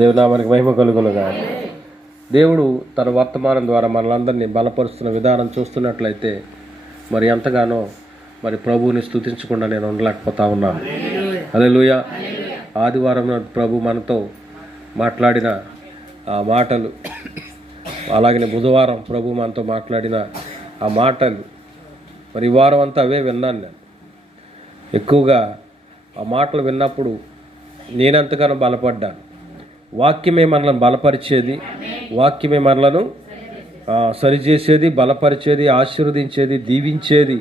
దేవునామానికి మహిమ కలుగునుగా. దేవుడు తన వర్తమానం ద్వారా మనలందరినీ బలపరుస్తున్న విధానం చూస్తున్నట్లయితే మరి ఎంతగానో మరి ప్రభువుని స్తుతించకుండా నేను ఉండలేకపోతా ఉన్నాను. హల్లెలూయా. ఆదివారం ప్రభు మనతో మాట్లాడిన ఆ మాటలు, అలాగనే బుధవారం ప్రభు మనతో మాట్లాడిన ఆ మాటలు, మరి ఈ వారం అంతా అవే విన్నాను. నేను ఎక్కువగా ఆ మాటలు విన్నప్పుడు నేనెంతగానో బలపడ్డాను. వాక్యమే మనలను బలపరిచేది, వాక్యమే మనలను సరిచేసేది, బలపరిచేది, ఆశీర్వదించేది, దీవించేది,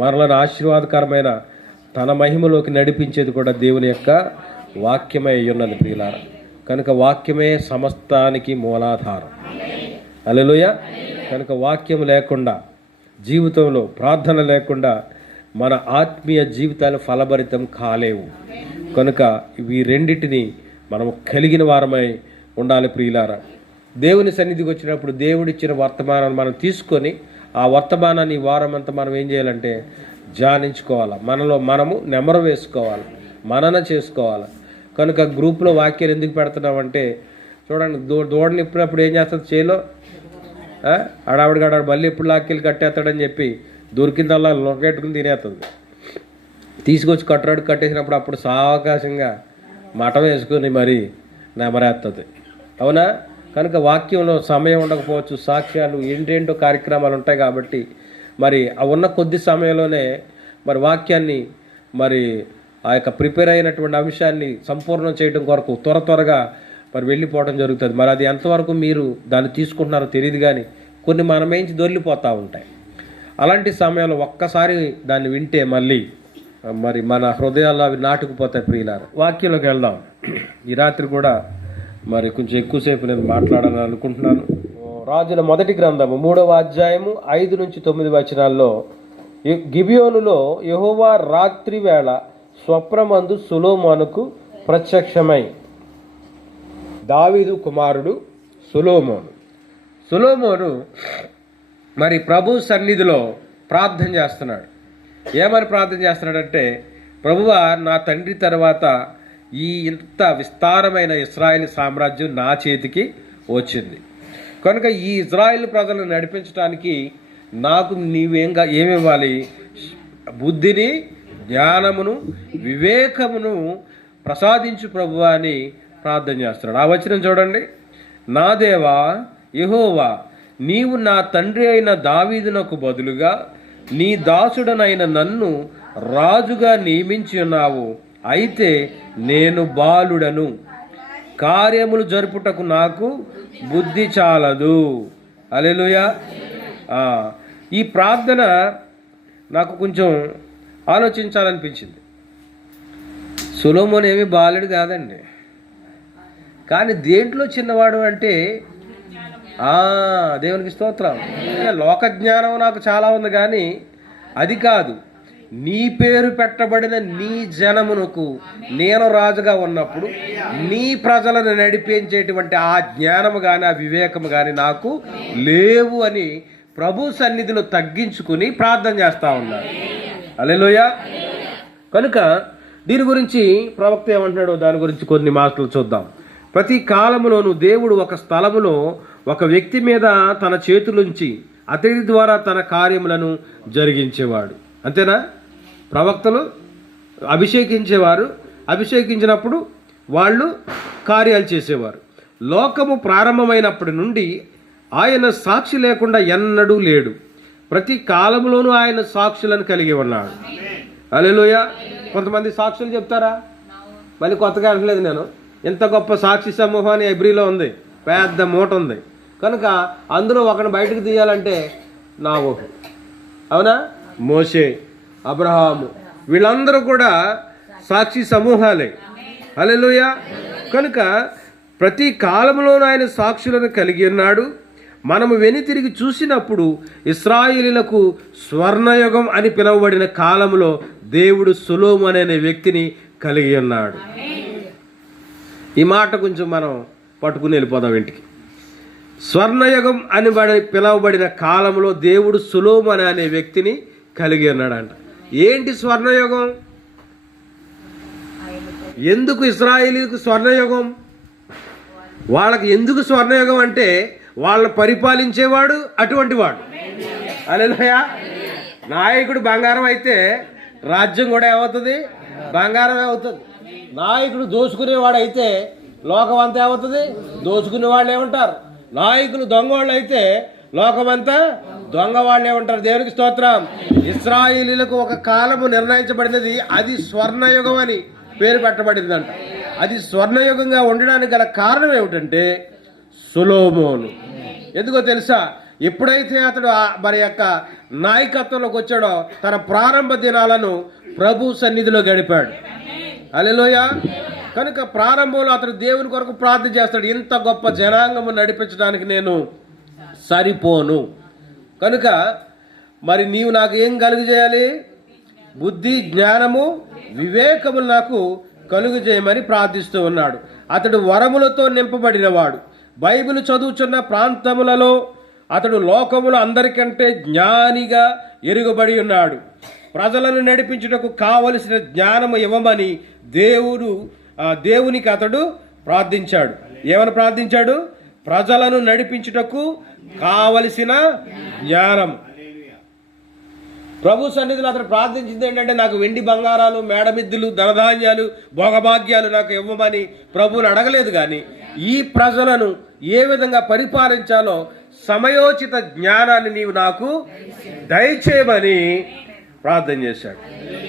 మనలను ఆశీర్వాదకరమైన తన మహిమలోకి నడిపించేది కూడా దేవుని యొక్క వాక్యమే అయ్యున్నది ప్రియులారా. కనుక వాక్యమే సమస్తానికి మూలాధారం. హల్లెలూయా. కనుక వాక్యం లేకుండా, జీవితంలో ప్రార్థన లేకుండా మన ఆత్మీయ జీవితాలు ఫలభరితం కాలేవు. కనుక ఈ రెండింటిని మనం కలిగిన వారమై ఉండాలి ప్రియులారా. దేవుని సన్నిధికి వచ్చినప్పుడు దేవుడిచ్చిన వర్తమానాన్ని మనం తీసుకొని ఆ వర్తమానాన్ని ఈ వారం అంతా మనం ఏం చేయాలంటే ధ్యానించుకోవాలి, మనలో మనము నెమరు వేసుకోవాలి, మనన చేసుకోవాలి. కనుక గ్రూప్లో వాక్యాలు ఎందుకు పెడుతున్నామంటే చూడండి, దూడని ఇప్పుడప్పుడు ఏం చేస్తుంది చేలో ఆడావిడిగాడాడు మళ్ళీ ఎప్పుడు లాక్కెళ్ళి కట్టేస్తాడని చెప్పి దొరికిందల్లా లొకెట్టుకుని తినేస్తుంది. తీసుకొచ్చి కట్టరాడు కట్టేసినప్పుడు అప్పుడు సావకాశంగా మఠం వేసుకొని మరి నెమరేస్తుంది. అవునా? కనుక వాక్యంలో సమయం ఉండకపోవచ్చు, సాక్ష్యాలు ఏంటేంటో కార్యక్రమాలు ఉంటాయి. కాబట్టి మరి ఆ ఉన్న కొద్ది సమయంలోనే మరి వాక్యాన్ని మరి ఆ యొక్క ప్రిపేర్ అయినటువంటి అంశాన్ని సంపూర్ణం చేయడం కొరకు త్వరగా మరి వెళ్ళిపోవడం జరుగుతుంది. మరి అది ఎంతవరకు మీరు దాన్ని తీసుకుంటున్నారో తెలియదు, కానీ కొన్ని మనమేంచి దొరికిపోతూ ఉంటాయి. అలాంటి సమయంలో ఒక్కసారి దాన్ని వింటే మళ్ళీ మరి మన హృదయాల్లో అవి నాటుకుపోతాయి ప్రియులారా. వాక్యంలోకి వెళ్దాం. ఈ రాత్రి కూడా మరి కొంచెం ఎక్కువసేపు నేను మాట్లాడాలని అనుకుంటున్నాను. రాజుల మొదటి గ్రంథము 3వ అధ్యాయము 5 నుంచి 9 వచనాల్లో, గిబియోనులో యెహోవా రాత్రి వేళ స్వప్నమందు సొలొమోనుకు ప్రత్యక్షమై. దావీదు కుమారుడు సొలొమోను మరి ప్రభు సన్నిధిలో ప్రార్థన చేస్తున్నాడు. ఏమని ప్రార్థన చేస్తున్నాడంటే, ప్రభువా, నా తండ్రి తర్వాత ఈ ఇంత విస్తారమైన ఇశ్రాయేలు సామ్రాజ్యం నా చేతికి వచ్చింది. కనుక ఈ ఇజ్రాయేల్ ప్రజలను నడిపించడానికి నాకు ఏమివ్వాలి? బుద్ధిని, జ్ఞానమును, వివేకమును ప్రసాదించు ప్రభువా అని ప్రార్థన చేస్తున్నాడు. ఆ వచనం చూడండి. నా దేవా యెహోవా, నీవు నా తండ్రి అయిన దావీదునకు బదులుగా నీ దాసుడనైన నన్ను రాజుగా నియమించి ఉన్నావు. అయితే నేను బాలుడను, కార్యములు జరుపుటకు నాకు బుద్ధి చాలదు. హల్లెలూయా. ఈ ప్రార్థన నాకు కొంచెం ఆలోచించాలనిపించింది. సొలొమోను ఏమీ బాలుడు కాదండి, కానీ దేంట్లో చిన్నవాడు అంటే దేవునికి స్తోత్రం. లోక జ్ఞానం నాకు చాలా ఉంది, కానీ అది కాదు. నీ పేరు పెట్టబడిన నీ జనమునకు నేను రాజుగా ఉన్నప్పుడు నీ ప్రజలను నడిపించేటువంటి ఆ జ్ఞానము కానీ ఆ వివేకము కానీ నాకు లేవు అని ప్రభు సన్నిధిలో తగ్గించుకుని ప్రార్థన చేస్తూ ఉన్నాడు. హల్లెలూయా. కనుక దీని గురించి ప్రవక్త ఏమంటున్నాడో దాని గురించి కొన్ని మాటలు చూద్దాం. ప్రతి కాలములోనూ దేవుడు ఒక స్థలములో ఒక వ్యక్తి మీద తన చేతులుంచి అతడి ద్వారా తన కార్యములను జరిగించేవాడు. అంతేనా? ప్రవక్తలు అభిషేకించేవారు, అభిషేకించినప్పుడు వాళ్ళు కార్యాలు చేసేవారు. లోకము ప్రారంభమైనప్పటి నుండి ఆయన సాక్షి లేకుండా ఎన్నడూ లేడు. ప్రతి కాలంలోనూ ఆయన సాక్షులను కలిగి ఉన్నాడు. హల్లెలూయా. కొంతమంది సాక్షులు చెప్తారా? మళ్ళీ కొత్తగా అనట్లేదు నేను. ఎంత గొప్ప సాక్షి సమూహాన్ని ఎబ్రిలో ఉంది, పెద్ద మూట ఉంది. కనుక అందులో ఒకరిని బయటకు తీయాలంటే నా ఊహ. అవునా? మోషే, అబ్రహాము, వీళ్ళందరూ కూడా సాక్షి సమూహాలే. హల్లెలూయా. కనుక ప్రతి కాలంలోనూ ఆయన సాక్షులను కలిగి ఉన్నాడు. మనము వెనుతిరిగి చూసినప్పుడు ఇశ్రాయేలీయులకు స్వర్ణయుగం అని పిలువబడిన కాలంలో దేవుడు సొలొమోను అనే వ్యక్తిని కలిగి ఉన్నాడు. ఈ మాట కొంచెం మనం పట్టుకుని వెళ్ళిపోదాం ఇంటికి. స్వర్ణయుగం అని పిలువబడిన కాలంలో దేవుడు సొలొమోను అనే వ్యక్తిని కలిగి ఉన్నాడంట. ఏంటి స్వర్ణయుగం? ఎందుకు ఇశ్రాయేలీయులకు స్వర్ణయుగం? వాళ్ళకి ఎందుకు స్వర్ణయుగం అంటే వాళ్ళని పరిపాలించేవాడు అటువంటి వాడు. హల్లెలూయా. నాయకుడు బంగారం అయితే రాజ్యం కూడా ఏమవుతుంది? బంగారమే అవుతుంది. నాయకుడు దోచుకునేవాడు అయితే లోకం అంతా ఏమవుతుంది? దోచుకునే వాళ్ళు ఏమంటారు? నాయకులు దొంగవాళ్ళు అయితే లోకమంతా దొంగ వాళ్ళే ఉంటారు. దేవునికి స్తోత్రం. ఇశ్రాయేలీలకు ఒక కాలము నిర్ణయించబడినది, అది స్వర్ణయుగం అని పేరు పెట్టబడిందంట. అది స్వర్ణయుగంగా ఉండడానికి గల కారణం ఏమిటంటే సొలొమోను. ఎందుకో తెలుసా? ఎప్పుడైతే అతడు మరి యొక్క నాయకత్వంలోకి వచ్చాడో తన ప్రారంభ దినాలను ప్రభు సన్నిధిలో గడిపాడు. హల్లెలూయా. కనుక ప్రారంభంలో అతడు దేవుని కొరకు ప్రార్థన చేస్తాడు, ఇంత గొప్ప జనాంగము నడిపించడానికి నేను సరిపోను, కనుక మరి నీవు నాకు ఏం కలుగు చేయాలి? బుద్ధి, జ్ఞానము, వివేకములు నాకు కలుగు చేయమని ప్రార్థిస్తూ ఉన్నాడు. అతడు వరములతో నింపబడినవాడు. బైబిల్ చదువుచున్న ప్రాంతములలో అతడు లోకములో అందరికంటే జ్ఞానిగా ఎరుగబడి ఉన్నాడు. ప్రజలను నడిపించుటకు కావలసిన జ్ఞానము ఇవ్వమని దేవునికి అతడు ప్రార్థించాడు. ఏమని ప్రార్థించాడు? ప్రజలను నడిపించుటకు కావలసిన జ్ఞానం. ప్రభు సన్నిధిలో అతను ప్రార్థించింది ఏంటంటే నాకు వెండి బంగారాలు, మేడమిద్దులు, ధనధాన్యాలు, భోగభాగ్యాలు నాకు ఇవ్వమని ప్రభువుని అడగలేదు. కానీ ఈ ప్రజలను ఏ విధంగా పరిపాలించాలో సమయోచిత జ్ఞానాన్ని నీవు నాకు దయచేయమని ప్రార్థన చేశాడు.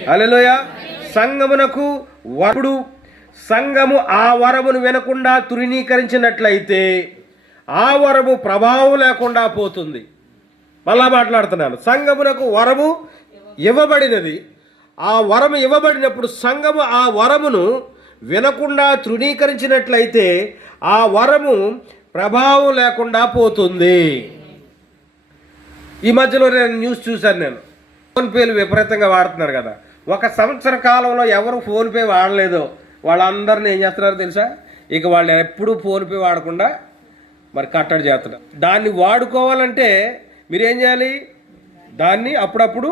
హల్లెలూయా. సంఘమునకు వరుడు సంఘము ఆ వరమును వినకుండా తృణీకరించినట్లయితే ఆ వరము ప్రభావం లేకుండా పోతుంది. మళ్ళా మాట్లాడుతున్నాను. సంఘమునకు వరము ఇవ్వబడినది. ఆ వరము ఇవ్వబడినప్పుడు సంఘము ఆ వరమును వినకుండా తృణీకరించినట్లయితే ఆ వరము ప్రభావం లేకుండా పోతుంది. ఈ మధ్యలో నేను న్యూస్ చూశాను. నేను ఫోన్పేలు విపరీతంగా వాడుతున్నారు కదా. ఒక సంవత్సర కాలంలో ఎవరు ఫోన్పే వాడలేదో వాళ్ళందరినీ ఏం చేస్తున్నారు తెలుసా? ఇక వాళ్ళు ఎప్పుడూ ఫోన్పే వాడకుండా మరి కట్టడి చేస్తున్నారు. దాన్ని వాడుకోవాలంటే మీరేం చేయాలి? దాన్ని అప్పుడప్పుడు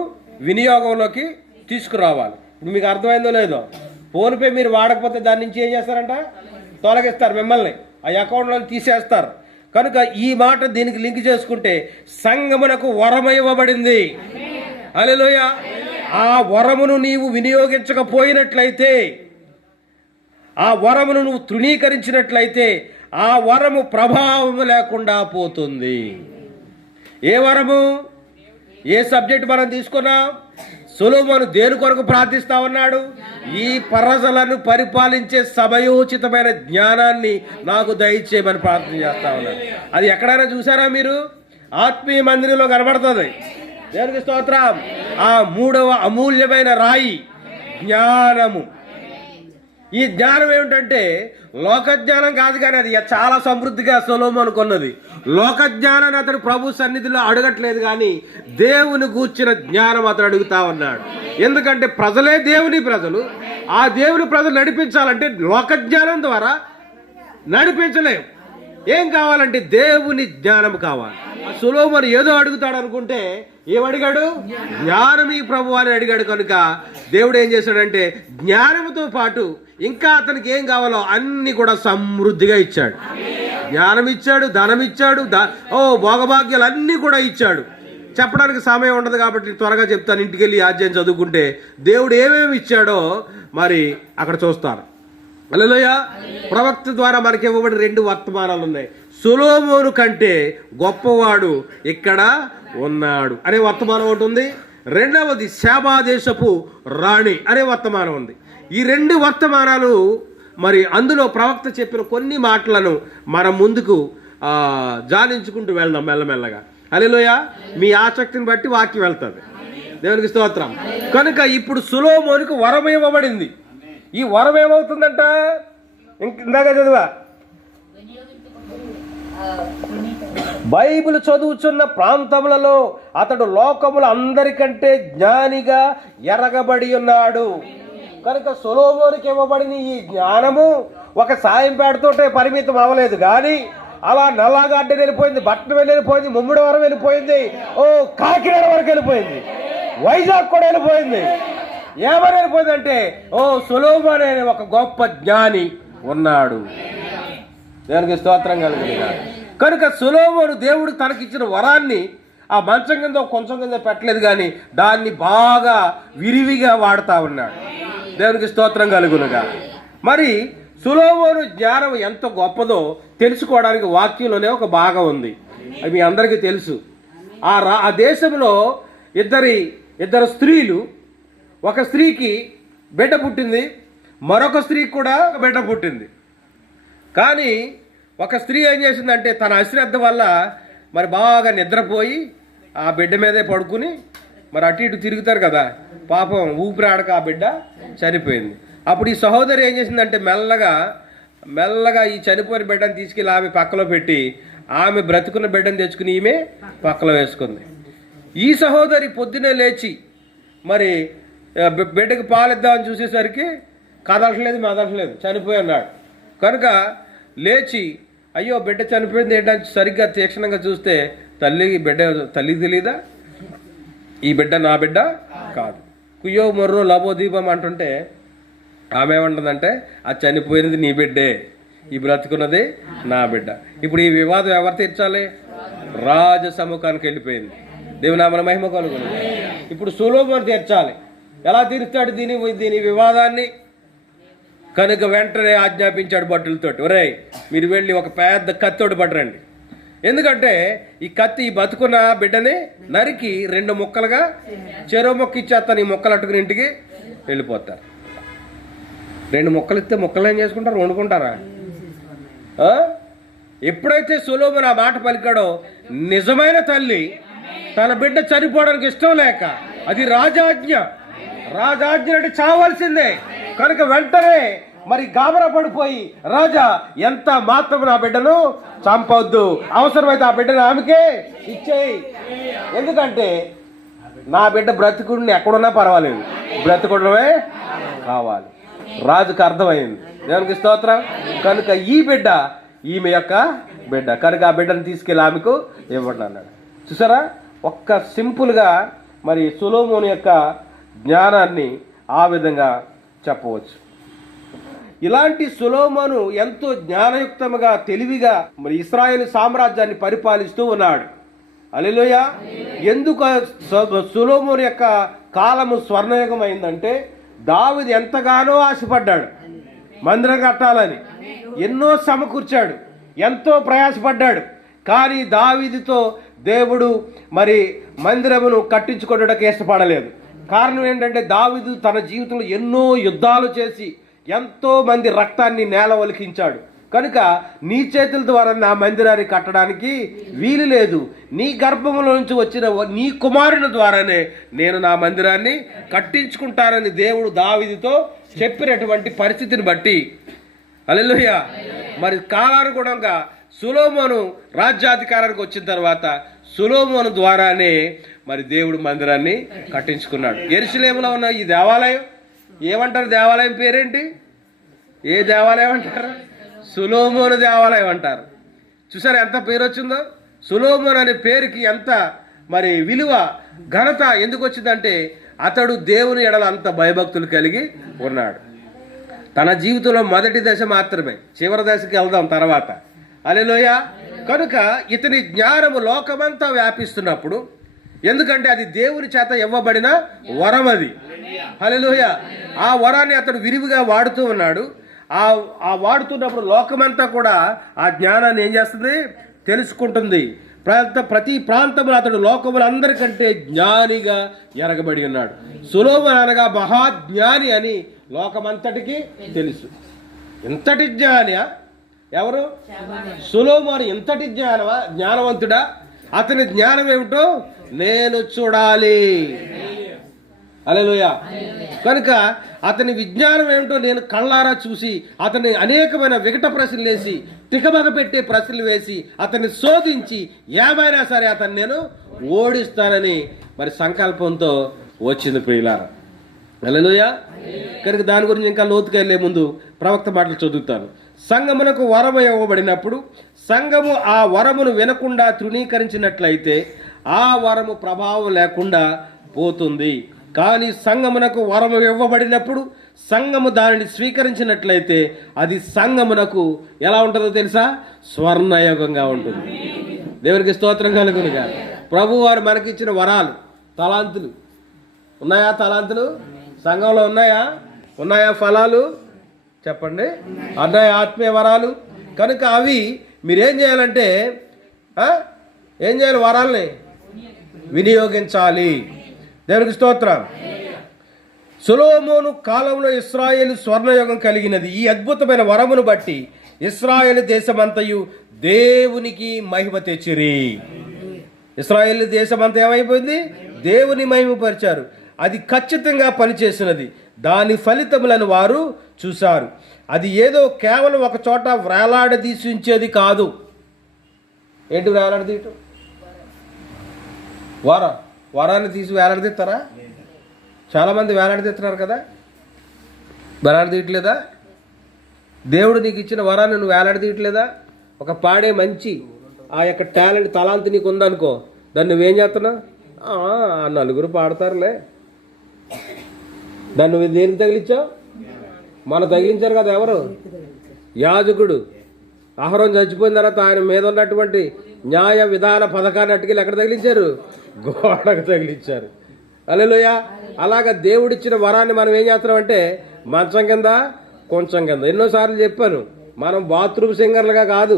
వినియోగంలోకి తీసుకురావాలి. ఇప్పుడు మీకు అర్థమైందో లేదో, ఫోన్పే మీరు వాడకపోతే దాని నుంచి ఏం చేస్తారంట? తొలగిస్తారు, మిమ్మల్ని ఆ అకౌంట్లో తీసేస్తారు. కనుక ఈ మాట దీనికి లింక్ చేసుకుంటే సంఘమునకు వరము ఇవ్వబడింది. హల్లెలూయా. ఆ వరమును నీవు వినియోగించకపోయినట్లయితే, ఆ వరమును నువ్వు తృణీకరించినట్లయితే ఆ వరము ప్రభావము లేకుండా పోతుంది. ఏ వరము? ఏ సబ్జెక్ట్ మనం తీసుకున్నాం? సొలొమోను దేని కొరకు ప్రార్థిస్తా ఉన్నాడు? ఈ ప్రజలను పరిపాలించే సమయోచితమైన జ్ఞానాన్ని నాకు దయచేయమని ప్రార్థన చేస్తా ఉన్నాడు. అది ఎక్కడైనా చూసారా మీరు? ఆత్మీయ మందిరంలో కనబడుతుంది. దేవునికి స్తోత్రం. ఆ మూడవ అమూల్యమైన రాయి జ్ఞానము. ఈ జ్ఞానం ఏమిటంటే లోకజ్ఞానం కాదు, కానీ అది చాలా సమృద్ధిగా సొలొమోను కొన్నది. లోకజ్ఞానాన్ని అతడు ప్రభు సన్నిధిలో అడగట్లేదు, కానీ దేవుని గూర్చిన జ్ఞానం అతడు అడుగుతా ఉన్నాడు. ఎందుకంటే ప్రజలే దేవుని ప్రజలు. ఆ దేవుని ప్రజలు నడిపించాలంటే లోకజ్ఞానం ద్వారా నడిపించలేము. ఏం కావాలంటే దేవుని జ్ఞానం కావాలి. సొలొమోను ఏదో అడుగుతాడు అనుకుంటే ఏమడిగాడు? జ్ఞానం ఈ ప్రభు అని అడిగాడు. కనుక దేవుడు ఏం చేశాడంటే జ్ఞానంతో పాటు ఇంకా అతనికి ఏం కావాలో అన్ని కూడా సమృద్ధిగా ఇచ్చాడు. జ్ఞానం ఇచ్చాడు, ధనం ఇచ్చాడు, భోగభాగ్యాలు అన్నీ కూడా ఇచ్చాడు. చెప్పడానికి సమయం ఉండదు కాబట్టి త్వరగా చెప్తాను. ఇంటికి వెళ్ళి ఆధ్యాయం చదువుకుంటే దేవుడు ఏమేమి ఇచ్చాడో మరి అక్కడ చూస్తారు. హల్లెలూయా. ప్రవక్త ద్వారా మనకి ఇవ్వబడిన 2 వర్తమానాలు ఉన్నాయి. సొలొమోను కంటే గొప్పవాడు ఇక్కడ ఉన్నాడు అనే వర్తమానం ఒకటి ఉంది. రెండవది శాబా దేశపు రాణి అనే వర్తమానం ఉంది. ఈ 2 వర్తమానాలు మరి అందులో ప్రవక్త చెప్పిన కొన్ని మాటలను మనం ముందుకు జానించుకుంటూ వెళ్దాం మెల్లమెల్లగా. హల్లెలూయా. మీ ఆసక్తిని బట్టి వాక్యం వెళ్తుంది. దేవునికి స్తోత్రం. కనుక ఇప్పుడు సొలొమోనుకు వరం ఇవ్వబడింది. ఈ వరం ఏమవుతుందంట? ఇందాక చదివా, బైబిల్ చదువుచున్న ప్రాంతములలో అతడు లోకముల అందరికంటే జ్ఞానిగా ఎరగబడి ఉన్నాడు. కనుక సొలొమోనుకి ఇవ్వబడిన ఈ జ్ఞానము ఒక సాయంపేటతోటే పరిమితం అవ్వలేదు, కానీ అలా నల్లాగడ్డ వెళ్ళిపోయింది, బట్టన వెళ్ళిపోయింది, ముమ్మిడివరం వెళ్ళిపోయింది, కాకినాడ వరకు వెళ్ళిపోయింది, వైజాగ్ కూడా వెళ్ళిపోయింది. ఏమని వెళ్ళిపోయిందంటే సొలొమోను అనే ఒక గొప్ప జ్ఞాని ఉన్నాడు. దేవునికి స్తోత్రం కలుగుతుంది. కనుక సొలొమోను దేవుడు తనకిచ్చిన వరాన్ని ఆ మంచం కింద కొంచెం కింద పెట్టలేదు, కానీ దాన్ని బాగా విరివిగా వాడుతూ ఉన్నాడు. దేవునికి స్తోత్రం కలుగునుగా. మరి సొలొమోను జ్ఞానం ఎంత గొప్పదో తెలుసుకోవడానికి వాక్యంలోనే ఒక భాగం ఉంది. అది మీ అందరికీ తెలుసు. ఆ దేశంలో ఇద్దరు స్త్రీలు, ఒక స్త్రీకి బిడ్డ పుట్టింది, మరొక స్త్రీకి కూడా బిడ్డ పుట్టింది. కానీ ఒక స్త్రీ ఏం చేసిందంటే తన అశ్రద్ధ వల్ల మరి బాగా నిద్రపోయి ఆ బిడ్డ మీదే పడుకుని మరి అటు ఇటు తిరుగుతారు కదా, పాపం ఊపిరాడక ఆ బిడ్డ చనిపోయింది. అప్పుడు ఈ సహోదరి ఏం చేసిందంటే మెల్లగా ఈ చనిపోయిన బిడ్డను తీసుకెళ్ళి ఆమె పక్కలో పెట్టి ఆమె బ్రతుకున్న బిడ్డను తెచ్చుకుని ఈమె పక్కలో వేసుకుంది. ఈ సహోదరి పొద్దునే లేచి మరి బిడ్డకి పాలిద్దామని చూసేసరికి కదలట్లేదు, మెదలట్లేదు, చనిపోయి అన్నాడు. కనుక లేచి అయ్యో బిడ్డ చనిపోయింది ఏంటని సరిగ్గా తీక్షణంగా చూస్తే తల్లికి తెలీదా, ఈ బిడ్డ నా బిడ్డ కాదు, కుయ్యో మొర్రో లబో దీపం అంటుంటే ఆమె ఏమంటుందంటే అది చనిపోయినది నీ బిడ్డే, ఈ బ్రతుకున్నది నా బిడ్డ. ఇప్పుడు ఈ వివాదం ఎవరు తీర్చాలి? రాజ సముఖానికి వెళ్ళిపోయింది. దేవునామన మహిమ కలుగును. ఇప్పుడు సొలొమోను తీర్చాలి. ఎలా తీరుస్తాడు దీని వివాదాన్ని? కనుక వెంటనే ఆజ్ఞాపించాడు భటులతోటి, ఒరేయ్ మీరు వెళ్ళి ఒక పెద్ద కత్తోటి పట్టరండి. ఎందుకంటే ఈ కత్తి ఈ బతుకున్న బిడ్డని నరికి 2 ముక్కలుగా చెరో మొక్క ఇచ్చేస్తాను, ఈ మొక్కలు అట్టుకుని ఇంటికి వెళ్ళిపోతారు. 2 ముక్కలు ఇస్తే ముక్కలు ఏం చేసుకుంటారు? వండుకుంటారా? ఎప్పుడైతే సొలొమోను ఆ మాట పలికాడో, నిజమైన తల్లి తన బిడ్డ చనిపోవడానికి ఇష్టం లేక, అది రాజాజ్ఞ అంటే చావాల్సిందే. కనుక వెంటనే మరి గాబరా పడిపోయి, రాజా ఎంత మాత్రం నా బిడ్డను చంపవద్దు, అవసరమైతే ఆ బిడ్డను ఆమెకే ఇచ్చేయి, ఎందుకంటే నా బిడ్డ బ్రతుకుని ఎక్కడున్నా పర్వాలేదు, బ్రతుకుడమే కావాలి. రాజుకు అర్థమైంది. దేవునికి స్తోత్రం. కనుక ఈ బిడ్డ ఈమె యొక్క బిడ్డ, కనుక ఆ బిడ్డను తీసుకెళ్ళి ఆమెకు ఇవ్వండి అన్నాడు. చూసారా, ఒక్క సింపుల్గా మరి సొలొమోను యొక్క జ్ఞానాన్ని ఆ విధంగా చెప్పవచ్చు. ఇలాంటి సొలొమోను ఎంతో జ్ఞానయుక్తముగా తెలివిగా మరి ఇశ్రాయేలు సామ్రాజ్యాన్ని పరిపాలిస్తూ ఉన్నాడు. హల్లెలూయా. ఎందుకు సొలొమోను యొక్క కాలము స్వర్ణయుగం అయిందంటే, దావీదు ఎంతగానో ఆశపడ్డాడు మందిరం కట్టాలని, ఎన్నో సమకూర్చాడు, ఎంతో ప్రయాసపడ్డాడు. కానీ దావీదుతో దేవుడు మరి మందిరమును కట్టించుకోవడానికి ఇష్టపడలేదు. కారణం ఏంటంటే దావీదు తన జీవితంలో ఎన్నో యుద్ధాలు చేసి ఎంతో మంది రక్తాన్ని నేల ఒలికించాడు. కనుక నీ చేతుల ద్వారా నా మందిరాన్ని కట్టడానికి వీలు లేదు, నీ గర్భంలో నుంచి వచ్చిన నీ కుమారుని ద్వారానే నేను నా మందిరాన్ని కట్టించుకుంటానని దేవుడు దావీదుతో చెప్పినటువంటి పరిస్థితిని బట్టి, హల్లెలూయా, మరి కాలానుగుణంగా సొలొమోను రాజ్యాధికారానికి వచ్చిన తర్వాత సొలొమోను ద్వారానే మరి దేవుడు మందిరాన్ని కట్టించుకున్నాడు. యెరూషలేములో ఉన్న ఈ దేవాలయం ఏమంటారు? దేవాలయం పేరేంటి? ఏ దేవాలయం అంటారు? సొలొమోను దేవాలయం అంటారు. చూసారు ఎంత పేరు వచ్చిందో? సొలొమోను అనే పేరుకి ఎంత మరి విలువ, ఘనత ఎందుకు వచ్చిందంటే అతడు దేవుని ఎడల అంత భయభక్తులు కలిగి ఉన్నాడు. తన జీవితంలో మొదటి దశ మాత్రమే, చివరి దశకి వెళ్దాం తర్వాత. హల్లెలూయా. కనుక ఇతని జ్ఞానము లోకమంతా వ్యాపిస్తున్నప్పుడు, ఎందుకంటే అది దేవుని చేత ఇవ్వబడిన వరం అది. హల్లెలూయా. ఆ వరాన్ని అతడు విరివిగా వాడుతూ ఉన్నాడు. ఆ వాడుతున్నప్పుడు లోకమంతా కూడా ఆ జ్ఞానాన్ని ఏం చేస్తుంది? తెలుసుకుంటుంది. ప్రతి ప్రాంతంలో అతడు లోకములు అందరికంటే జ్ఞానిగా ఎరగబడి ఉన్నాడు. సొలొమోను అనగా మహాజ్ఞాని అని లోకమంతటికి తెలుసు. ఇంతటి జ్ఞాని ఎవరు? సొలొమోను ఇంతటి జ్ఞానవంతుడా? అతని జ్ఞానం ఏమిటో నేను చూడాలి. హల్లెలూయా. కనుక అతని విజ్ఞానం ఏమిటో నేను కళ్ళారా చూసి అతన్ని అనేకమైన వికట ప్రశ్నలు వేసి, తికమక పెట్టే ప్రశ్నలు వేసి, అతన్ని శోధించి ఏమైనా సరే అతన్ని నేను ఓడిస్తానని మరి సంకల్పంతో వచ్చింది ప్రియులారా. హల్లెలూయా. కనుక దాని గురించి ఇంకా లోతుగా వెళ్ళే ముందు ప్రవక్త మాటలు చదువుతాను. సంఘమునకు వరము ఇవ్వబడినప్పుడు సంఘము ఆ వరమును వినకుండా తృణీకరించినట్లయితే ఆ వరము ప్రభావం లేకుండా పోతుంది. కానీ సంఘమునకు వరము ఇవ్వబడినప్పుడు సంఘము దానిని స్వీకరించినట్లయితే అది సంఘమునకు ఎలా ఉంటుందో తెలుసా? స్వర్ణయుగంగా ఉంటుంది. దేవునికి స్తోత్రం కలుగునుగా. ప్రభు వారు మనకిచ్చిన వరాలు, తలాంతులు ఉన్నాయా? తలాంతులు సంఘంలో ఉన్నాయా? ఫలాలు చెప్పండి. అన్నాయా? ఆత్మీయ వరాలు. కనుక అవి మీరేం చేయాలంటే ఏం చేయాలి? వరాలని వినియోగించాలి. దేవునికి స్తోత్రం. సొలొమోను కాలంలో ఇశ్రాయేలు స్వర్ణయుగం కలిగినది. ఈ అద్భుతమైన వరమును బట్టి ఇశ్రాయేలు దేశమంతయు దేవునికి మహిమ తెచ్చిరి. ఇశ్రాయేలు దేశమంతా ఏమైపోయింది? దేవుని మహిమపరిచారు. అది ఖచ్చితంగా పనిచేసినది. దాని ఫలితములను వారు చూశారు. అది ఏదో కేవలం ఒక చోట వేలాడదీసి ఉంచేది కాదు. ఏంటి వేలాడదీయటం? వరాన్ని తీసి వేలాడదీస్తారా? చాలామంది వేలాడదీస్తున్నారు కదా. వేలాడదీయట్లేదా? దేవుడు నీకు ఇచ్చిన వరాన్ని నువ్వు వేలాడదీయట్లేదా? ఒక పాడే మంచి ఆ యొక్క టాలెంట్, తలాంతి నీకు ఉందనుకో, దాన్ని నువ్వేం చేస్తున్నావు? నలుగురు పాడతారులే. దాన్ని నువ్వు దేనికి తగిలించావు? మన తగిలించారు కదా. ఎవరు? యాజకుడు. అహరోను చచ్చిపోయిన తర్వాత ఆయన మీద ఉన్నటువంటి న్యాయ విధాన పథకాన్ని అట్టుకెళ్ళి ఎక్కడ తగిలించారు? గోడకు తగిలించారు. హల్లెలూయా. అలాగా దేవుడిచ్చిన వరాన్ని మనం ఏం చేస్తున్నామంటే మంచం కింద, కొంచెం కింద. ఎన్నోసార్లు చెప్పాను, మనం బాత్రూమ్ సింగర్లుగా కాదు.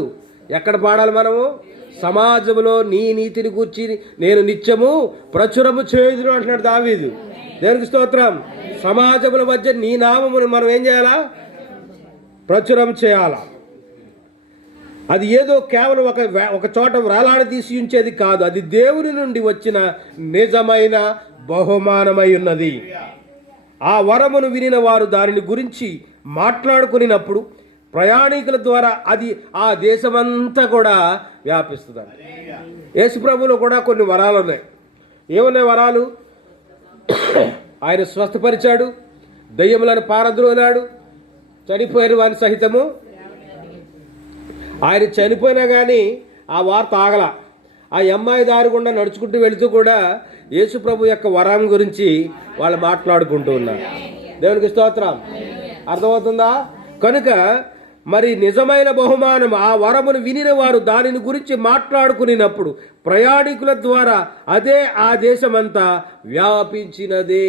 ఎక్కడ పాడాలి మనము? సమాజంలో నీ నీతిని కూర్చి నేను నిత్యము ప్రచురము చేయుదును అంటున్నాడు దావీదు. దేవునికి స్తోత్రం. సమాజముల మధ్య నీ నామమును మనం ఏం చేయాలా? ప్రచురం చేయాలా. అది ఏదో కేవలం ఒక చోట వేలాడదీసి ఉంచేది కాదు. అది దేవుని నుండి వచ్చిన నిజమైన బహుమానమై ఉన్నది. ఆ వరమును వినిన వారు దానిని గురించి మాట్లాడుకున్నప్పుడు ప్రయాణికుల ద్వారా అది ఆ దేశమంతా కూడా వ్యాపిస్తుంది. యేసుప్రభులో కూడా కొన్ని వరాలు ఉన్నాయి. ఏమున్నాయి వరాలు? ఆయన స్వస్థపరిచాడు, దయ్యములను పారద్రోలాడు, చనిపోయిన వారి సహితము. ఆయన చనిపోయినా కానీ ఆ వార్త ఆగల. ఆ అమ్మాయి దారి గుండా నడుచుకుంటూ వెళుతూ కూడా యేసుప్రభు యొక్క వరం గురించి వాళ్ళు మాట్లాడుకుంటూ ఉన్నారు. దేవునికి స్తోత్రం. అర్థమవుతుందా? కనుక మరి నిజమైన బహుమానం ఆ వరమును వినిన వారు దానిని గురించి మాట్లాడుకున్నప్పుడు ప్రయాణికుల ద్వారా అదే ఆ దేశమంతా వ్యాపించినది.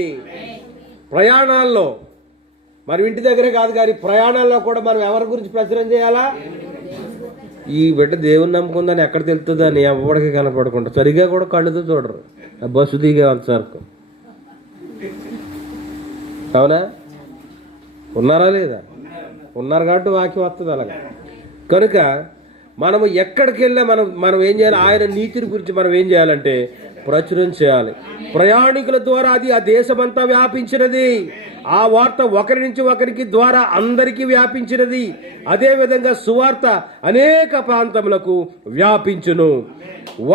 ప్రయాణాల్లో మరి ఇంటి దగ్గరే కాదు కానీ ప్రయాణాల్లో కూడా మనం ఎవరి గురించి ప్రచురం చేయాలా? ఈ బిడ్డ దేవుని నమ్ముకుందని ఎక్కడ తెలుస్తుందని ఎవరికి కనపడకుండా సరిగా కూడా కళ్ళుతో చూడరు. బస్సు దిగే అంతవరకు. అవునా? ఉన్నారా లేదా? ఉన్నారు కాబట్టి వాక్యం వస్తుంది అలాగా. కనుక మనము ఎక్కడికి వెళ్ళా మనం ఏం చేయాలి? ఆయన నీతిని గురించి మనం ఏం చేయాలంటే ప్రచురం చేయాలి. ప్రయాణికుల ద్వారా అది ఆ దేశమంతా వ్యాపించినది. ఆ వార్త ఒకరి నుంచి ఒకరికి ద్వారా అందరికీ వ్యాపించినది. అదేవిధంగా సువార్త అనేక ప్రాంతములకు వ్యాపించును.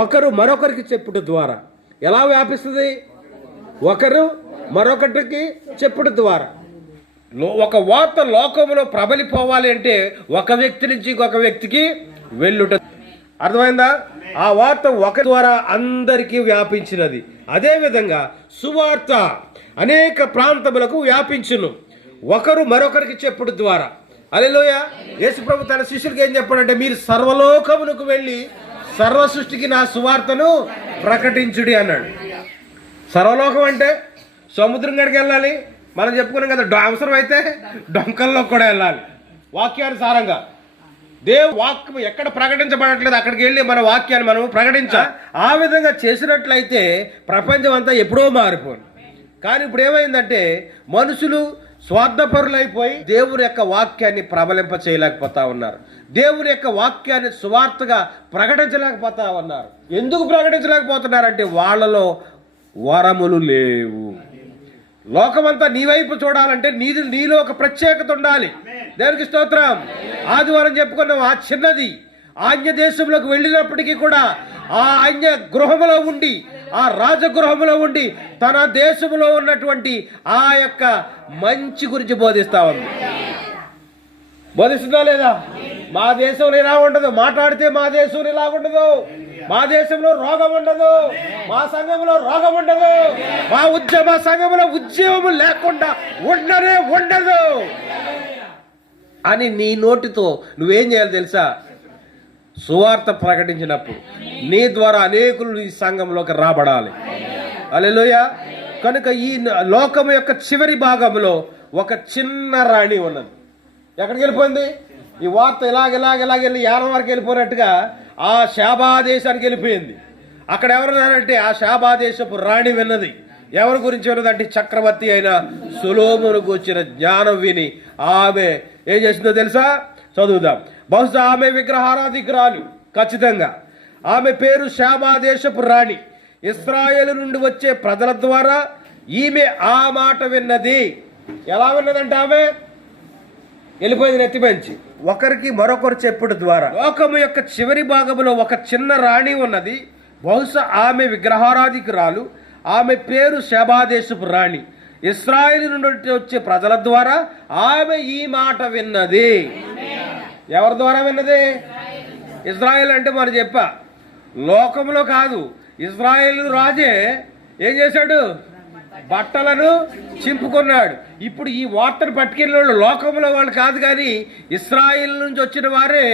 ఒకరు మరొకరికి చెప్పుట ద్వారా ఎలా వ్యాపిస్తుంది? ఒకరు మరొకరికి చెప్పుట ద్వారా. ఒక వార్త లోకంలో ప్రబలిపోవాలి అంటే ఒక వ్యక్తి నుంచి ఇంకొక వ్యక్తికి వెళ్ళుట. అర్థమైందా? ఆ వార్త ఒక ద్వారా అందరికీ వ్యాపించినది. అదేవిధంగా సువార్త అనేక ప్రాంతములకు వ్యాపించును, ఒకరు మరొకరికి చెప్పుడు ద్వారా. హల్లెలూయా. యేసుప్రభు తన శిష్యులకు ఏం చెప్పాడంటే, మీరు సర్వలోకమునకు వెళ్ళి సర్వ సృష్టికి నా సువార్తను ప్రకటించుడి అన్నాడు. సర్వలోకం అంటే సముద్రం గడికి వెళ్ళాలి. మనం చెప్పుకున్నాం కదా, అవసరం అయితే డొంకల్లో కూడా వెళ్ళాలి. వాక్యానుసారంగా దేవుని వాక్యం ఎక్కడ ప్రకటించబడట్లేదు అక్కడికి వెళ్ళి మన వాక్యాన్ని మనం ప్రకటించాలి. ఆ విధంగా చేసినట్లయితే ప్రపంచం అంతా ఎప్పుడో మారిపోయింది. కానీ ఇప్పుడు ఏమైందంటే మనుషులు స్వార్థపరులైపోయి దేవుని యొక్క వాక్యాన్ని ప్రబలింప చేయలేకపోతా ఉన్నారు. దేవుని యొక్క వాక్యాన్ని సువార్తగా ప్రకటించలేకపోతా ఉన్నారు. ఎందుకు ప్రకటించలేకపోతున్నారంటే వాళ్ళలో వరములు లేవు. లోకమంతా నీ వైపు చూడాలంటే నీలో ఒక ప్రత్యేకత ఉండాలి. దేవునికి స్తోత్రం. ఆదివారం చెప్పుకున్నాం, ఆ చిన్నది ఆజ్ఞ దేశంలోకి వెళ్ళినప్పటికీ కూడా ఆ ఆజ్ఞ గృహములో ఉండి, ఆ రాజగృహములో ఉండి తన దేశంలో ఉన్నటువంటి ఆ యొక్క మంచి గురించి బోధిస్తా ఉంది. బోధిస్తుందా లేదా? మా దేశంలో ఇలా ఉండదు, మాట్లాడితే మా దేశంలో ఇలా ఉండదు. మా దేశంలో రోగం ఉండదు, మా సంఘంలో రోగం ఉండదు, మా సంఘంలో ఉద్యమం లేకుండా ఉండదు అని నీ నోటితో నువ్వేం చేయాలి తెలుసా? సువార్త ప్రకటించినప్పుడు నీ ద్వారా అనేకులు ఈ సంఘంలోకి రాబడాలి. హల్లెలూయా. కనుక ఈ లోకము యొక్క చివరి భాగంలో ఒక చిన్న రాణి ఉన్నది. ఎక్కడికి వెళ్ళిపోయింది? ఈ వార్త ఇలాగెళ్ళి యానం వరకు వెళ్ళిపోయినట్టుగా ఆ శాబా దేశానికి వెళ్ళిపోయింది. అక్కడ ఎవరున్నారంటే ఆ శాబా దేశపు రాణి విన్నది. ఎవరి గురించి విన్నదంటే చక్రవర్తి అయిన సొలొమోనుకు వచ్చిన జ్ఞానం విని ఆమె ఏం చేసిందో తెలుసా? చదువుదాం. బహుశా ఆమె విగ్రహారాధికురాలు, ఖచ్చితంగా. ఆమె పేరు శాబా దేశపు రాణి. ఇశ్రాయేలు నుండి వచ్చే ప్రజల ద్వారా ఈమె ఆ మాట విన్నది. ఎలా విన్నదంటే ఆమె వెళ్ళిపోయింది నెత్తిమంచి. ఒకరికి మరొకరు చెప్పుడు ద్వారా. లోకము యొక్క చివరి భాగంలో ఒక చిన్న రాణి ఉన్నది. బహుశా ఆమె విగ్రహారాధికురాలు. ఆమె పేరు శాబాదేశపు రాణి. ఇశ్రాయేలు నుండి వచ్చే ప్రజల ద్వారా ఆమె ఈ మాట విన్నది. ఎవరి ద్వారా విన్నది? ఇశ్రాయేల్ అంటే మనం చెప్పా, లోకంలో కాదు. ఇశ్రాయేలు రాజే ఏం చేశాడు? బట్టలను చింపుకున్నాడు. ఇప్పుడు ఈ వార్తను పట్టుకెళ్ళిన వాళ్ళు లోకంలో వాళ్ళు కాదు, కానీ ఇశ్రాయేల్ నుంచి వచ్చిన వారే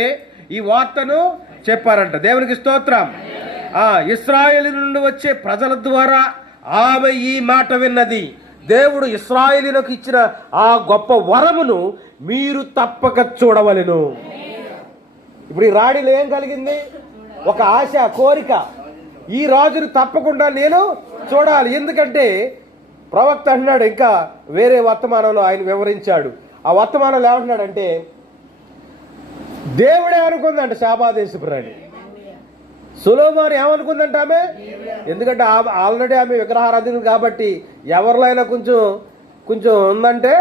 ఈ వార్తను చెప్పారంట. దేవునికి స్తోత్రం. ఇశ్రాయేలు నుండి వచ్చే ప్రజల ద్వారా ఆమె ఈ మాట విన్నది. దేవుడు ఇశ్రాయేలులకు ఇచ్చిన ఆ గొప్ప వరమును మీరు తప్పక చూడవలెను. ఇప్పుడు ఈ రాణిలో ఏం కలిగింది? ఒక ఆశ, కోరిక. ఈ రాజును తప్పకుండా నేను చూడాలి. ఎందుకంటే ప్రవక్త అంటున్నాడు, ఇంకా వేరే వర్తమానంలో ఆయన వివరించాడు. ఆ వర్తమానంలో ఏమంటున్నాడంటే, దేవుడే అనుకుందంట శాబాదేశపు రాణి. సొలొమోను ఏమనుకుందంట ఆమె? ఎందుకంటే ఆల్రెడీ ఆమె విగ్రహారాధన కాబట్టి ఎవరిలో అయినా కొంచెం ఉందంటే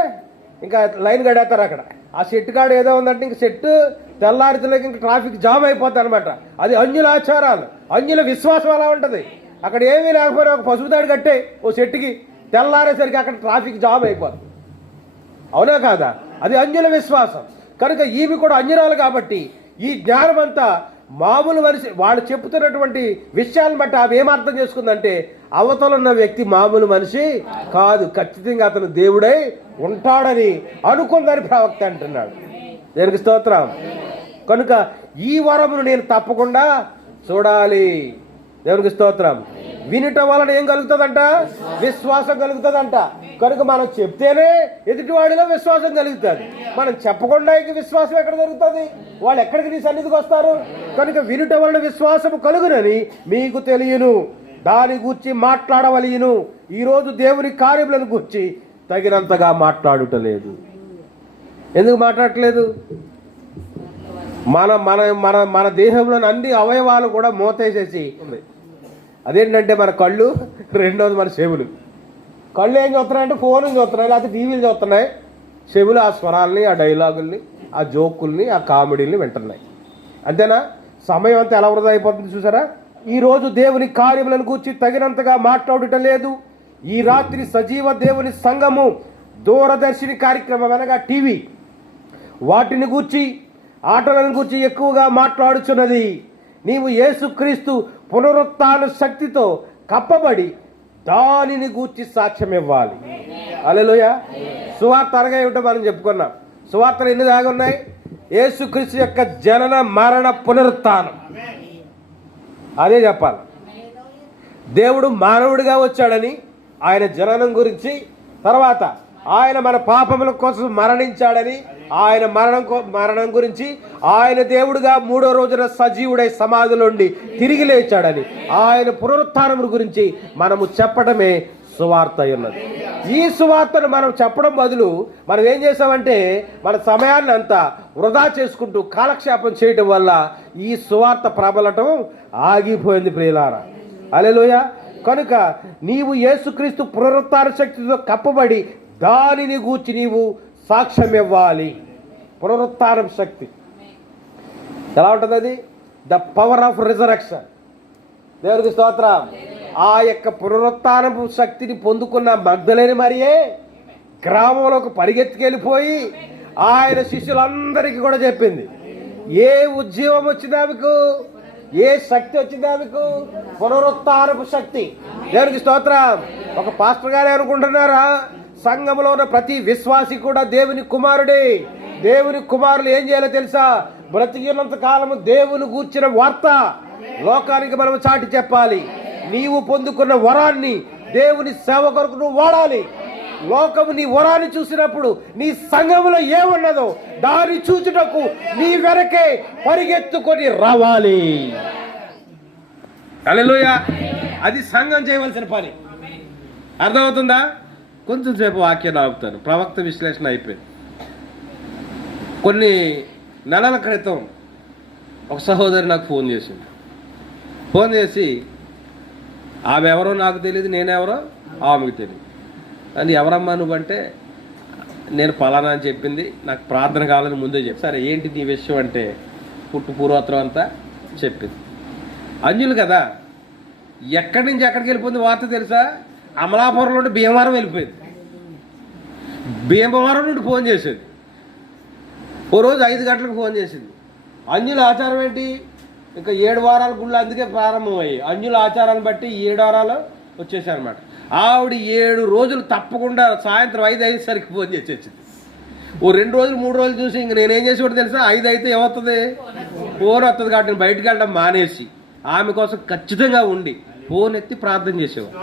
ఇంకా లైన్ గడేస్తారు అక్కడ. ఆ సెట్ కాడ ఏదో ఉందంటే ఇంక సెట్ తెల్లారితలోకి ఇంకా ట్రాఫిక్ జామ్ అయిపోద్ది అనమాట. అది అన్యుల ఆచారాలు, అన్యుల విశ్వాసం అలా ఉంటుంది. అక్కడ ఏమీ లేకపోయినా ఒక పసుపు తాడు కట్టే ఓ సెట్కి తెల్లారేసరికి అక్కడ ట్రాఫిక్ జామ్ అయిపోద్ది. అవునా కాదా? అది అన్యుల విశ్వాసం. కనుక ఈమె కూడా అన్యురాలు కాబట్టి ఈ జ్ఞానం అంతా మామూలు మనిషి వాళ్ళు చెప్తున్నటువంటి విషయాలను బట్టి ఆమె ఏమర్థం చేసుకుందంటే, అవతలున్న వ్యక్తి మామూలు మనిషి కాదు, ఖచ్చితంగా అతను దేవుడై ఉంటాడని అనుకుందని ప్రవక్త అంటున్నాడు. దేవునికి స్తోత్రం. కనుక ఈ వరమును నేను తప్పకుండా చూడాలి. దేవునికి స్తోత్రం. వినటం వలన ఏం కలుగుతుందంట? విశ్వాసం కలుగుతుందంట. కనుక మనం చెప్తేనే ఎదుటివాడిలో విశ్వాసం కలుగుతుంది. మనం చెప్పకుండా ఇంక విశ్వాసం ఎక్కడ జరుగుతుంది? వాళ్ళు ఎక్కడికి నీ సన్నిధికి వస్తారు? కనుక వినటం వలన విశ్వాసము కలుగునని మీకు తెలియను, దాని గూర్చి మాట్లాడవలయను. ఈరోజు దేవుని కార్యములను గూర్చి తగినంతగా మాట్లాడుటలేదు. ఎందుకు మాట్లాడట్లేదు? మన మన మన మన దేహంలోని అన్ని అవయవాలు కూడా మోతేసేసి ఉంది. అదేంటంటే మన కళ్ళు, రెండోది మన చెవులు. కళ్ళు ఏం చూస్తున్నాయంటే ఫోన్ చూస్తున్నాయి, లేకపోతే టీవీలు చూస్తున్నాయి. చెవులు ఆ స్వరాల్ని, ఆ డైలాగుల్ని, ఆ జోకుల్ని, ఆ కామెడీల్ని వింటున్నాయి. అంతేనా? సమయం అంతా ఎలా వృధా అయిపోతుంది చూసారా? ఈరోజు దేవుని కార్యములను గూర్చి తగినంతగా మాట్లాడుట లేదు. ఈ రాత్రి సజీవ దేవుని సంఘము దూరదర్శిని కార్యక్రమం అనగా టీవీ వాటిని గూర్చి, ఆటలను గూర్చి ఎక్కువగా మాట్లాడుచున్నది. నీవు యేసుక్రీస్తు పునరుత్థాన శక్తితో కప్పబడి దానిని గూర్చి సాక్ష్యం ఇవ్వాలి. హల్లెలూయా. సువార్త అనగా ఏమిటో మనం చెప్పుకున్నాం. సువార్తలు ఎన్ని దాగా ఉన్నాయి? యేసుక్రీస్తు యొక్క జనన, మరణ, పునరుత్థానం. అదే చెప్పాలి. దేవుడు మానవుడిగా వచ్చాడని, ఆయన జననం గురించి, తర్వాత ఆయన మన పాపముల కోసం మరణించాడని, ఆయన మరణం గురించి, ఆయన దేవుడుగా 3వ రోజున సజీవుడై సమాధిలోండి తిరిగి లేచాడని, ఆయన పునరుత్థానం గురించి మనము చెప్పడమే సువార్త ఉన్నది. ఈ సువార్తను మనం చెప్పడం బదులు మనం ఏం చేసామంటే మన సమయాన్ని అంతా వృధా చేసుకుంటూ కాలక్షేపం చేయటం వల్ల ఈ సువార్త ప్రబలటం ఆగిపోయింది ప్రియులారా. హల్లెలూయా. కనుక నీవు యేసుక్రీస్తు పునరుత్థాన శక్తితో కప్పబడి దానిని గూర్చి నీవు సాక్ష్యం ఇవ్వాలి. పునరుత్థానం శక్తి ఎలా ఉంటుంది? అది ద పవర్ ఆఫ్ రిజరెక్షన్. దేవునికి స్తోత్రం. ఆ యొక్క పునరుత్థానపు శక్తిని పొందుకున్న మగ్దలేని మరియే గ్రామంలోకి పరిగెత్తుకెళ్ళిపోయి ఆయన శిష్యులందరికీ కూడా చెప్పింది. ఏ ఉద్యమం వచ్చినా మీకు ఏ శక్తి వచ్చింది ఆమెకు? పునరుత్థానపు శక్తి. దేవునికి స్తోత్రం. ఒక పాస్టర్ గారే అనుకుంటున్నారా? సంఘంలో ఉన్న ప్రతి విశ్వాసి కూడా దేవుని కుమారుడే. దేవుని కుమారులు ఏం చేయాలో తెలుసా? బ్రతికినంత కాలము దేవుని గూర్చిన వార్త లోకానికి మనం చాటి చెప్పాలి. నీవు పొందుకున్న వరాన్ని దేవుని సేవ కొరకు నువ్వు వాడాలి. లోకము నీ వరాన్ని చూసినప్పుడు నీ సంఘములో ఏమున్నదో దాన్ని చూచుటకు నీ వెనకే పరిగెత్తుకొని రావాలి. హల్లెలూయా. అది సంఘం చేయవలసిన పని. అర్థమవుతుందా? కొంచెం సేపు వాక్యాన్ని ఆపుతాను. ప్రవక్త విశ్లేషణ అయిపోయింది. కొన్ని నెలల క్రితం ఒక సహోదరి నాకు ఫోన్ చేసింది. ఫోన్ చేసి ఆమె ఎవరో నాకు తెలియదు, నేనెవరో ఆమెకు తెలియదు. అని ఎవరమ్మా నువ్వంటే నేను పలానా అని చెప్పింది. నాకు ప్రార్థన కావాలని ముందే చెప్పి, సరే ఏంటి నీ విషయం అంటే పుట్టు పూర్వోత్తరం అంతా చెప్పింది. అంజులు కదా, ఎక్కడి నుంచి ఎక్కడికి వెళ్ళిపోయింది వార్త తెలుసా? అమలాపురం నుండి భీమవరం వెళ్ళిపోయింది. భీమవరం నుండి ఫోన్ చేసేది. ఓ రోజు 5 గంటలకు ఫోన్ చేసింది. అంజుల ఆచారం ఏంటి? ఇంకా 7 వారాల గుళ్ళు అందుకే ప్రారంభమయ్యాయి. అంజుల ఆచారాన్ని బట్టి 7 వారాలు వచ్చేసాయి అనమాట. ఆవిడ 7 రోజులు తప్పకుండా సాయంత్రం 5 అయ్యేసరికి ఫోన్ చేసి వచ్చింది. ఓ 2 రోజులు 3 రోజులు చూసి ఇంక నేనేం చేసేవాడు తెలుసా? 5 అయితే ఏమవుతుంది? ఫోన్ వస్తుంది కాబట్టి నేను బయటకు వెళ్ళడం మానేసి ఆమె కోసం ఖచ్చితంగా ఉండి ఫోన్ ఎత్తి ప్రార్థన చేసేవాడు.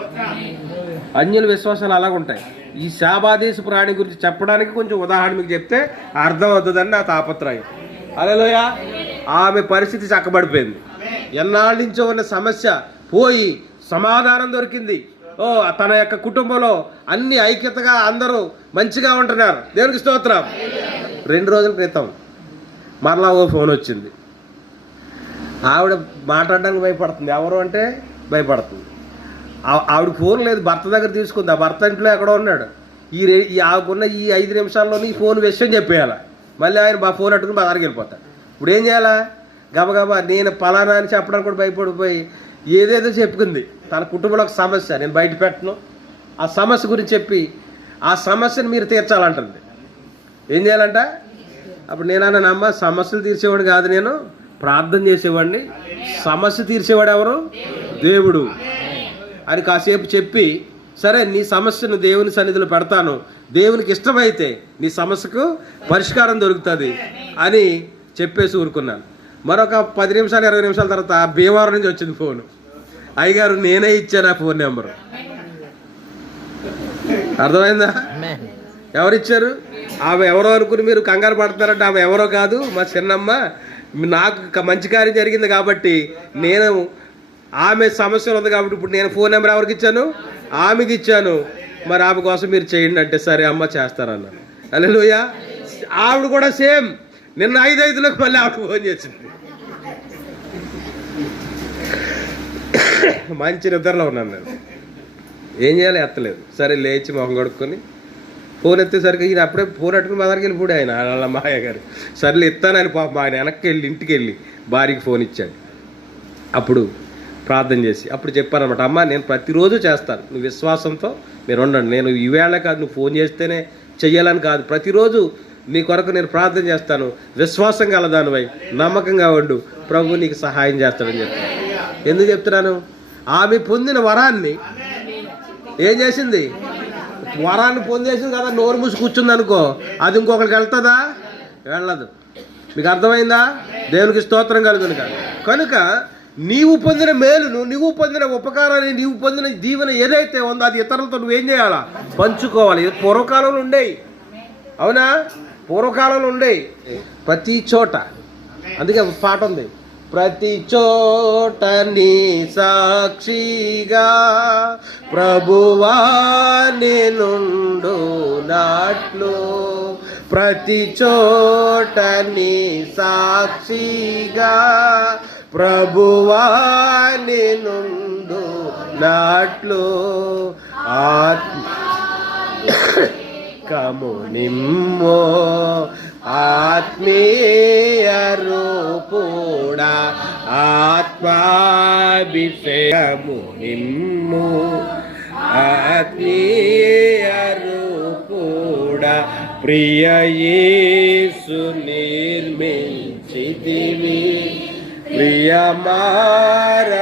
అన్యుల విశ్వాసాలు అలాగుంటాయి. ఈ శాబాదేశ ప్రాణి గురించి చెప్పడానికి కొంచెం ఉదాహరణ మీకు చెప్తే అర్థం అవుతుందని నా తాపత్రయం. హల్లెలూయా. ఆమె పరిస్థితి చక్కబడిపోయింది. ఎన్నాళ్ళ నుంచో ఉన్న సమస్య పోయి సమాధానం దొరికింది. తన యొక్క కుటుంబంలో అన్ని ఐక్యతగా అందరూ మంచిగా ఉంటున్నారు. దేవునికి స్తోత్రం. 2 రోజుల క్రితం మరలా ఓ ఫోన్ వచ్చింది. ఆవిడ మాట్లాడడానికి భయపడుతుంది. ఎవరు అంటే భయపడుతుంది. ఆవిడ ఫోన్ లేదు, భర్త దగ్గర తీసుకుంది. ఆ భర్త ఇంట్లో ఎక్కడో ఉన్నాడు. ఆకున్న ఈ 5 నిమిషాల్లోనే ఈ ఫోన్ విషయం చెప్పేయాలి. మళ్ళీ ఆయన మా ఫోన్ అట్టుకుని మా దగ్గరికి వెళ్ళిపోతాడు. ఇప్పుడు ఏం చేయాలా? గబగబా నేను పలానా అని చెప్పడానికి కూడా భయపడిపోయి ఏదేదో చెప్పుకుంది. తన కుటుంబంలో ఒక సమస్య నేను బయట పెట్టను, ఆ సమస్య గురించి చెప్పి ఆ సమస్యను మీరు తీర్చాలంటుంది. ఏం చేయాలంట? అప్పుడు నేనన్నానమ్మ, సమస్యలు తీర్చేవాడు కాదు, నేను ప్రార్థన చేసేవాడిని. సమస్య తీర్చేవాడు ఎవరు? దేవుడు అని కాసేపు చెప్పి, సరే నీ సమస్యను దేవుని సన్నిధిలో పెడతాను, దేవునికి ఇష్టమైతే నీ సమస్యకు పరిష్కారం దొరుకుతుంది అని చెప్పేసి ఊరుకున్నాను. మరొక 10 నిమిషాలు 20 నిమిషాల తర్వాత భీమవరం నుంచి వచ్చింది ఫోను. అయ్యగారు నేనే ఇచ్చాను ఆ ఫోన్ నెంబరు. అర్థమైందా? ఎవరిచ్చారు? ఆమె ఎవరో అనుకుని మీరు కంగారు పడతారంటే ఆమె ఎవరో కాదు, మా చిన్నమ్మ. నాకు మంచి కార్యం జరిగింది కాబట్టి నేను, ఆమె సమస్యలు ఉంది కాబట్టి ఇప్పుడు నేను ఫోన్ నెంబర్ ఎవరికి ఇచ్చాను? ఆమెకి ఇచ్చాను. మరి ఆమె కోసం మీరు చేయండి అంటే సరే అమ్మ చేస్తారన్నాను. హల్లెలూయా. ఆవిడ కూడా సేమ్ నిన్న 5:05 మళ్ళీ ఆవిడ ఫోన్ చేసింది. మంచి నిద్రలో ఉన్నాను నేను. ఏం చేయాలి? ఎత్తలేదు. సరే లేచి మొహం కడుక్కొని ఫోన్ ఎత్తేసరికి ఈయన అప్పుడే ఫోన్ అట్టుకుని మా దగ్గరికి వెళ్ళిపోయాడు ఆయన, వాళ్ళ మాయ గారు. సర్లే ఇస్తానని పాపం ఆయన వెనక్కి వెళ్ళి ఇంటికి వెళ్ళి భార్యకి ఫోన్ ఇచ్చాడు. అప్పుడు ప్రార్థన చేసి అప్పుడు చెప్పానమాట, అమ్మ నేను ప్రతిరోజు చేస్తాను, నువ్వు విశ్వాసంతో మీరు ఉండండి. నేను ఈవేళ కాదు, నువ్వు ఫోన్ చేస్తేనే చెయ్యాలని కాదు, ప్రతిరోజు నీ కొరకు నేను ప్రార్థన చేస్తాను. విశ్వాసం కలదానివై నమ్మకంగా ఉండు, ప్రభు నీకు సహాయం చేస్తాడని చెప్తాను. ఎందుకు చెప్తున్నాను? ఆమె పొందిన వరాన్ని ఏం చేసింది? వరాన్ని పొందేసింది కదా, నోరు మూసి కూర్చుంది అనుకో, అది ఇంకొకరికి వెళ్తుందా? వెళ్ళదు. మీకు అర్థమైందా? దేవునికి స్తోత్రం కలుగును. కనుక నీవు పొందిన మేలును, నీవు పొందిన ఉపకారాన్ని, నీవు పొందిన దీవెన ఏదైతే ఉందో అది ఇతరులతో నువ్వేం చేయాలా? పంచుకోవాలి. పూర్వకాలంలో ఉండేవి, అవునా? పూర్వకాలంలో ఉండేవి ప్రతి చోట. అందుకే పాట ఉంది, ప్రతి చోట నీ సాక్షిగా ప్రభువా నేనుండు నాట్లు, ప్రతి చోట నీ సాక్షిగా ప్రభువా నేనుండు నాట్లు, కము నిమ్మో ఆత్మీయ రూపుడా, ఆత్మాభిషేకము నిమ్ము ఆత్మీయ రూపుడా, ప్రియ యేసు నిర్మించితివి ప్రియమారణ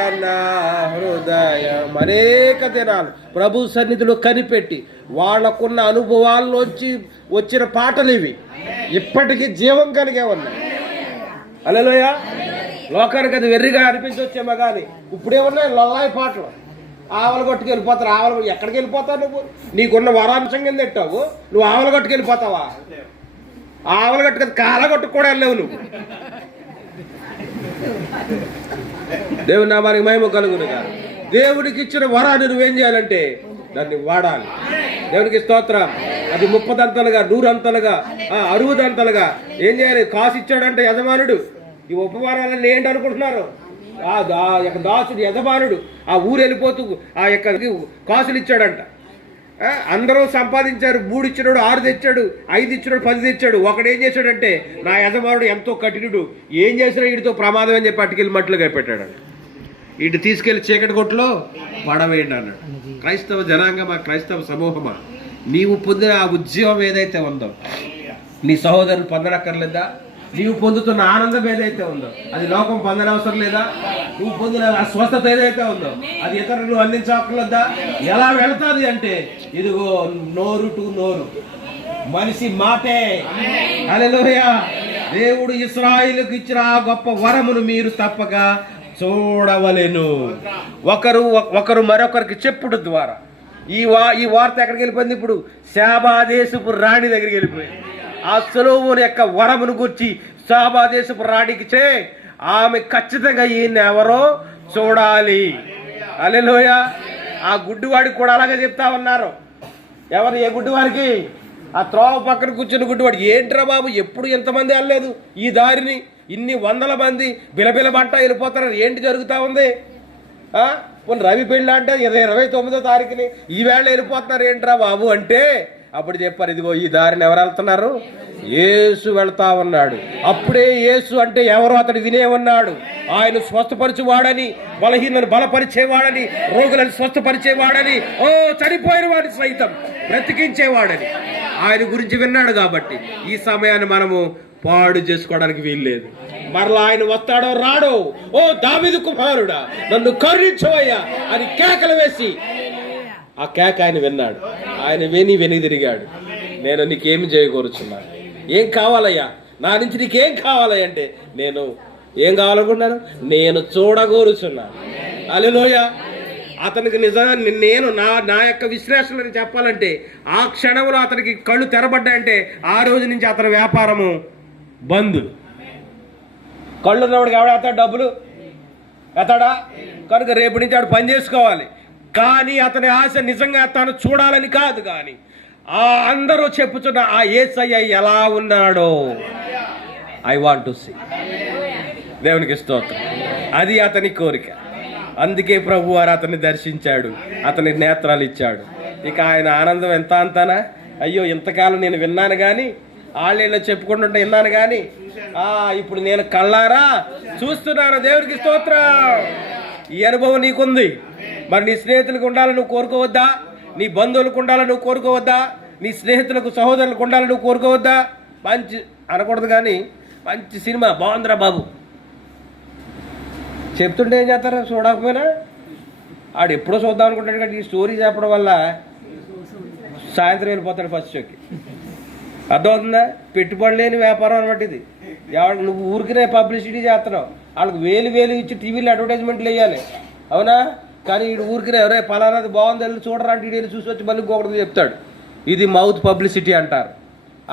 హృదయం. అనేక దినాలు ప్రభు సన్నిధిలో కనిపెట్టి వాళ్ళకున్న అనుభవాల్లోంచి వచ్చిన పాటలు ఇవి ఇప్పటికీ జీవం కలిగే ఉన్నాయి. హల్లెలూయా. లోకానికి అది వెర్రిగా అనిపించవచ్చేమో కానీ ఇప్పుడే ఉన్నాయి లొల్లాయి పాటలు. ఆవల కొట్టుకు వెళ్ళిపోతారు. ఎక్కడికి వెళ్ళిపోతావు నువ్వు? నీకున్న వరాంశం కింద పెట్టావు, నువ్వు ఆవల కొట్టుకు వెళ్ళిపోతావా? ఆవల కొట్టుకు కాల కొట్టుకు కూడా వెళ్ళలేవు నువ్వు. దేవుని నామానికి మహిమ కలుగునుగా. దేవుడికి ఇచ్చిన వరాన్ని నువ్వేం చేయాలంటే దాన్ని వాడాలి. దేవునికి స్తోత్రం. అది 30 అంతలుగా 100 అంతలుగా 60 అంతలుగా ఏం చేయాలి? కాసు ఇచ్చాడంటే యజమానుడు. ఈ ఉపమానాలన్నీ ఏంటి అనుకుంటున్నారు? ఆ యొక్క దాసుడు యజమానుడు ఆ ఊరు వెళ్ళిపోతూ ఆ యొక్క కాసులు ఇచ్చాడంట. అందరూ సంపాదించారు. 3 ఇచ్చినాడు, 6 తెచ్చాడు, 5 ఇచ్చినాడు, 10 తెచ్చాడు. ఒకడు ఏం చేశాడంటే నా యజమానుడు ఎంతో కఠినుడు, ఏం చేసినా వీడితో ప్రమాదం అని చెప్పి పట్టుకెళ్ళి మట్లుగా పెట్టాడు. ఇటు తీసుకెళ్లి చీకటి కొట్టులో పడవేయండి అన్నాడు. క్రైస్తవ జనాంగమా, క్రైస్తవ సమూహమా, నీవు పొందిన ఆ ఉద్యోగం ఏదైతే ఉందో నీ సహోదరులు పొందనక్కర్లేదా? నీవు పొందుతున్న ఆనందం ఏదైతే ఉందో అది లోకం పొందనవసరం లేదా? నువ్వు పొందిన స్వస్థత ఏదైతే ఉందో అది ఇతరులు అందించక్కర్లేదా? ఎలా వెళతాది అంటే ఇదిగో నోరు టు నోరు, మనిషి మాటే. హల్లెలూయా. దేవుడు ఇశ్రాయేలుకు ఇచ్చిన ఆ గొప్ప వరమును మీరు తప్పక చూడవలెను. ఒకరు మరొకరికి చెప్పుడు ద్వారా ఈ వార్త ఎక్కడికి వెళ్ళిపోయింది? ఇప్పుడు శాబాదేశపు రాణి దగ్గరికి వెళ్ళిపోయింది. ఆ సొలొమోను యొక్క వరమును గురించి శాబాదేశపు రాణికి ఆమె ఖచ్చితంగా ఈయన ఎవరో చూడాలి. హల్లెలూయా. ఆ గుడ్డివాడికి కూడా అలాగే చెప్తా ఉన్నారు. ఎవరు? ఏ గుడ్డివాడికి? ఆ త్రోవ పక్కన కూర్చుని గుడ్డివాడు. ఏంట్రా బాబు, ఎప్పుడు ఎంతమంది వెళ్ళలేదు ఈ దారిని, ఇన్ని 100 మంది బిలబిలబంట వెళ్ళిపోతారు, ఏంటి జరుగుతూ ఉంది? కొన్ని రవి పెళ్ళి అంటే 29వ తారీఖుని ఈవేళ వెళ్ళిపోతున్నారు ఏంట్రా బాబు అంటే అప్పుడు చెప్పారు, ఇదిగో ఈ దారిని ఎవరు వెళ్తున్నారు? యేసు వెళ్తా ఉన్నాడు. అప్పుడే యేసు అంటే ఎవరో అతడు వినే ఉన్నాడు. ఆయన స్వస్థపరిచేవాడని, బలహీనను బలపరిచేవాడని, రోగులను స్వస్థపరిచేవాడని, చనిపోయిన వాడిని సైతం బ్రతికించేవాడని ఆయన గురించి విన్నాడు. కాబట్టి ఈ సమయాన్ని మనము పాడు చేసుకోవడానికి వీల్లేదు. మరలా ఆయన వస్తాడో రాడో, ఓ దావీదు కుమారుడా నన్ను కరుణించవయ్యా అని కేకలు వేసి ఆ కేక ఆయన విన్నాడు. ఆయన వెనుదిరిగాడు. నేను నీకేమి చేయకూరుచున్నాను, ఏం కావాలయ్యా నా నుంచి, నీకేం కావాలయ్యా అంటే నేను ఏం కావాలనుకుంటున్నాను, నేను చూడగోరుచున్నాను. హల్లెలూయా. అతనికి నిజంగా నేను నా యొక్క విశ్లేషణని చెప్పాలంటే ఆ క్షణంలో అతనికి కళ్ళు తెరబడ్డాయంటే ఆ రోజు నుంచి అతని వ్యాపారము బంద్. కళ్ళు ఉన్నవాడికి ఎవడేస్తాడు? డబ్బులు ఎత్తాడా? కనుక రేపు నుంచి ఆడు పని చేసుకోవాలి. కానీ అతని ఆశ నిజంగా తను చూడాలని కాదు, కానీ ఆ అందరూ చెప్పుచున్న ఆ యేసయ్య ఎలా ఉన్నాడో ఐ వాంట్ టు సీ. దేవునికి స్తోత్రం. అది అతని కోరిక. అందుకే ప్రభు వారు అతన్ని దర్శించాడు, అతని నేత్రాలు ఇచ్చాడు. ఇక ఆయన ఆనందం ఎంత అంతానా? అయ్యో ఇంతకాలం నేను విన్నాను కానీ, ఆళ్ళేళ్ళో చెప్పుకుంటుంటే విన్నాను కానీ ఇప్పుడు నేను కళ్ళారా చూస్తున్నాను. దేవునికి స్తోత్రం. ఈ అనుభవం నీకుంది. మరి నీ స్నేహితులకు ఉండాలని నువ్వు కోరుకోవద్దా? నీ బంధువులకు ఉండాలని నువ్వు కోరుకోవద్దా? నీ స్నేహితులకు సహోదరులకు ఉండాలని నువ్వు కోరుకోవద్దా? మంచి అనకూడదు కానీ మంచి సినిమా బాగుందిరా బాబు చెప్తుంటే ఏం చేస్తారు? చూడకపోయినా ఆడు ఎప్పుడో చూద్దాం అనుకుంటాడు. కానీ ఈ స్టోరీ చెప్పడం వల్ల సాయంత్రం వెళ్ళిపోతాడు ఫస్ట్ షోకి. అర్థమవుతుందా? పెట్టుబడి లేని వ్యాపారం అనమాట ఇది. నువ్వు ఊరికినే పబ్లిసిటీ చేస్తున్నావు. వాళ్ళకి వేలు ఇచ్చి టీవీలో అడ్వర్టైజ్మెంట్లు వేయాలి, అవునా? కానీ వీడు ఊరికినే ఎవరే పలానాది బాగుంది వెళ్ళి చూడరా అంటే వీడు చూసి వచ్చి మళ్ళీ ఇంకొకటి చెప్తాడు. ఇది మౌత్ పబ్లిసిటీ అంటారు.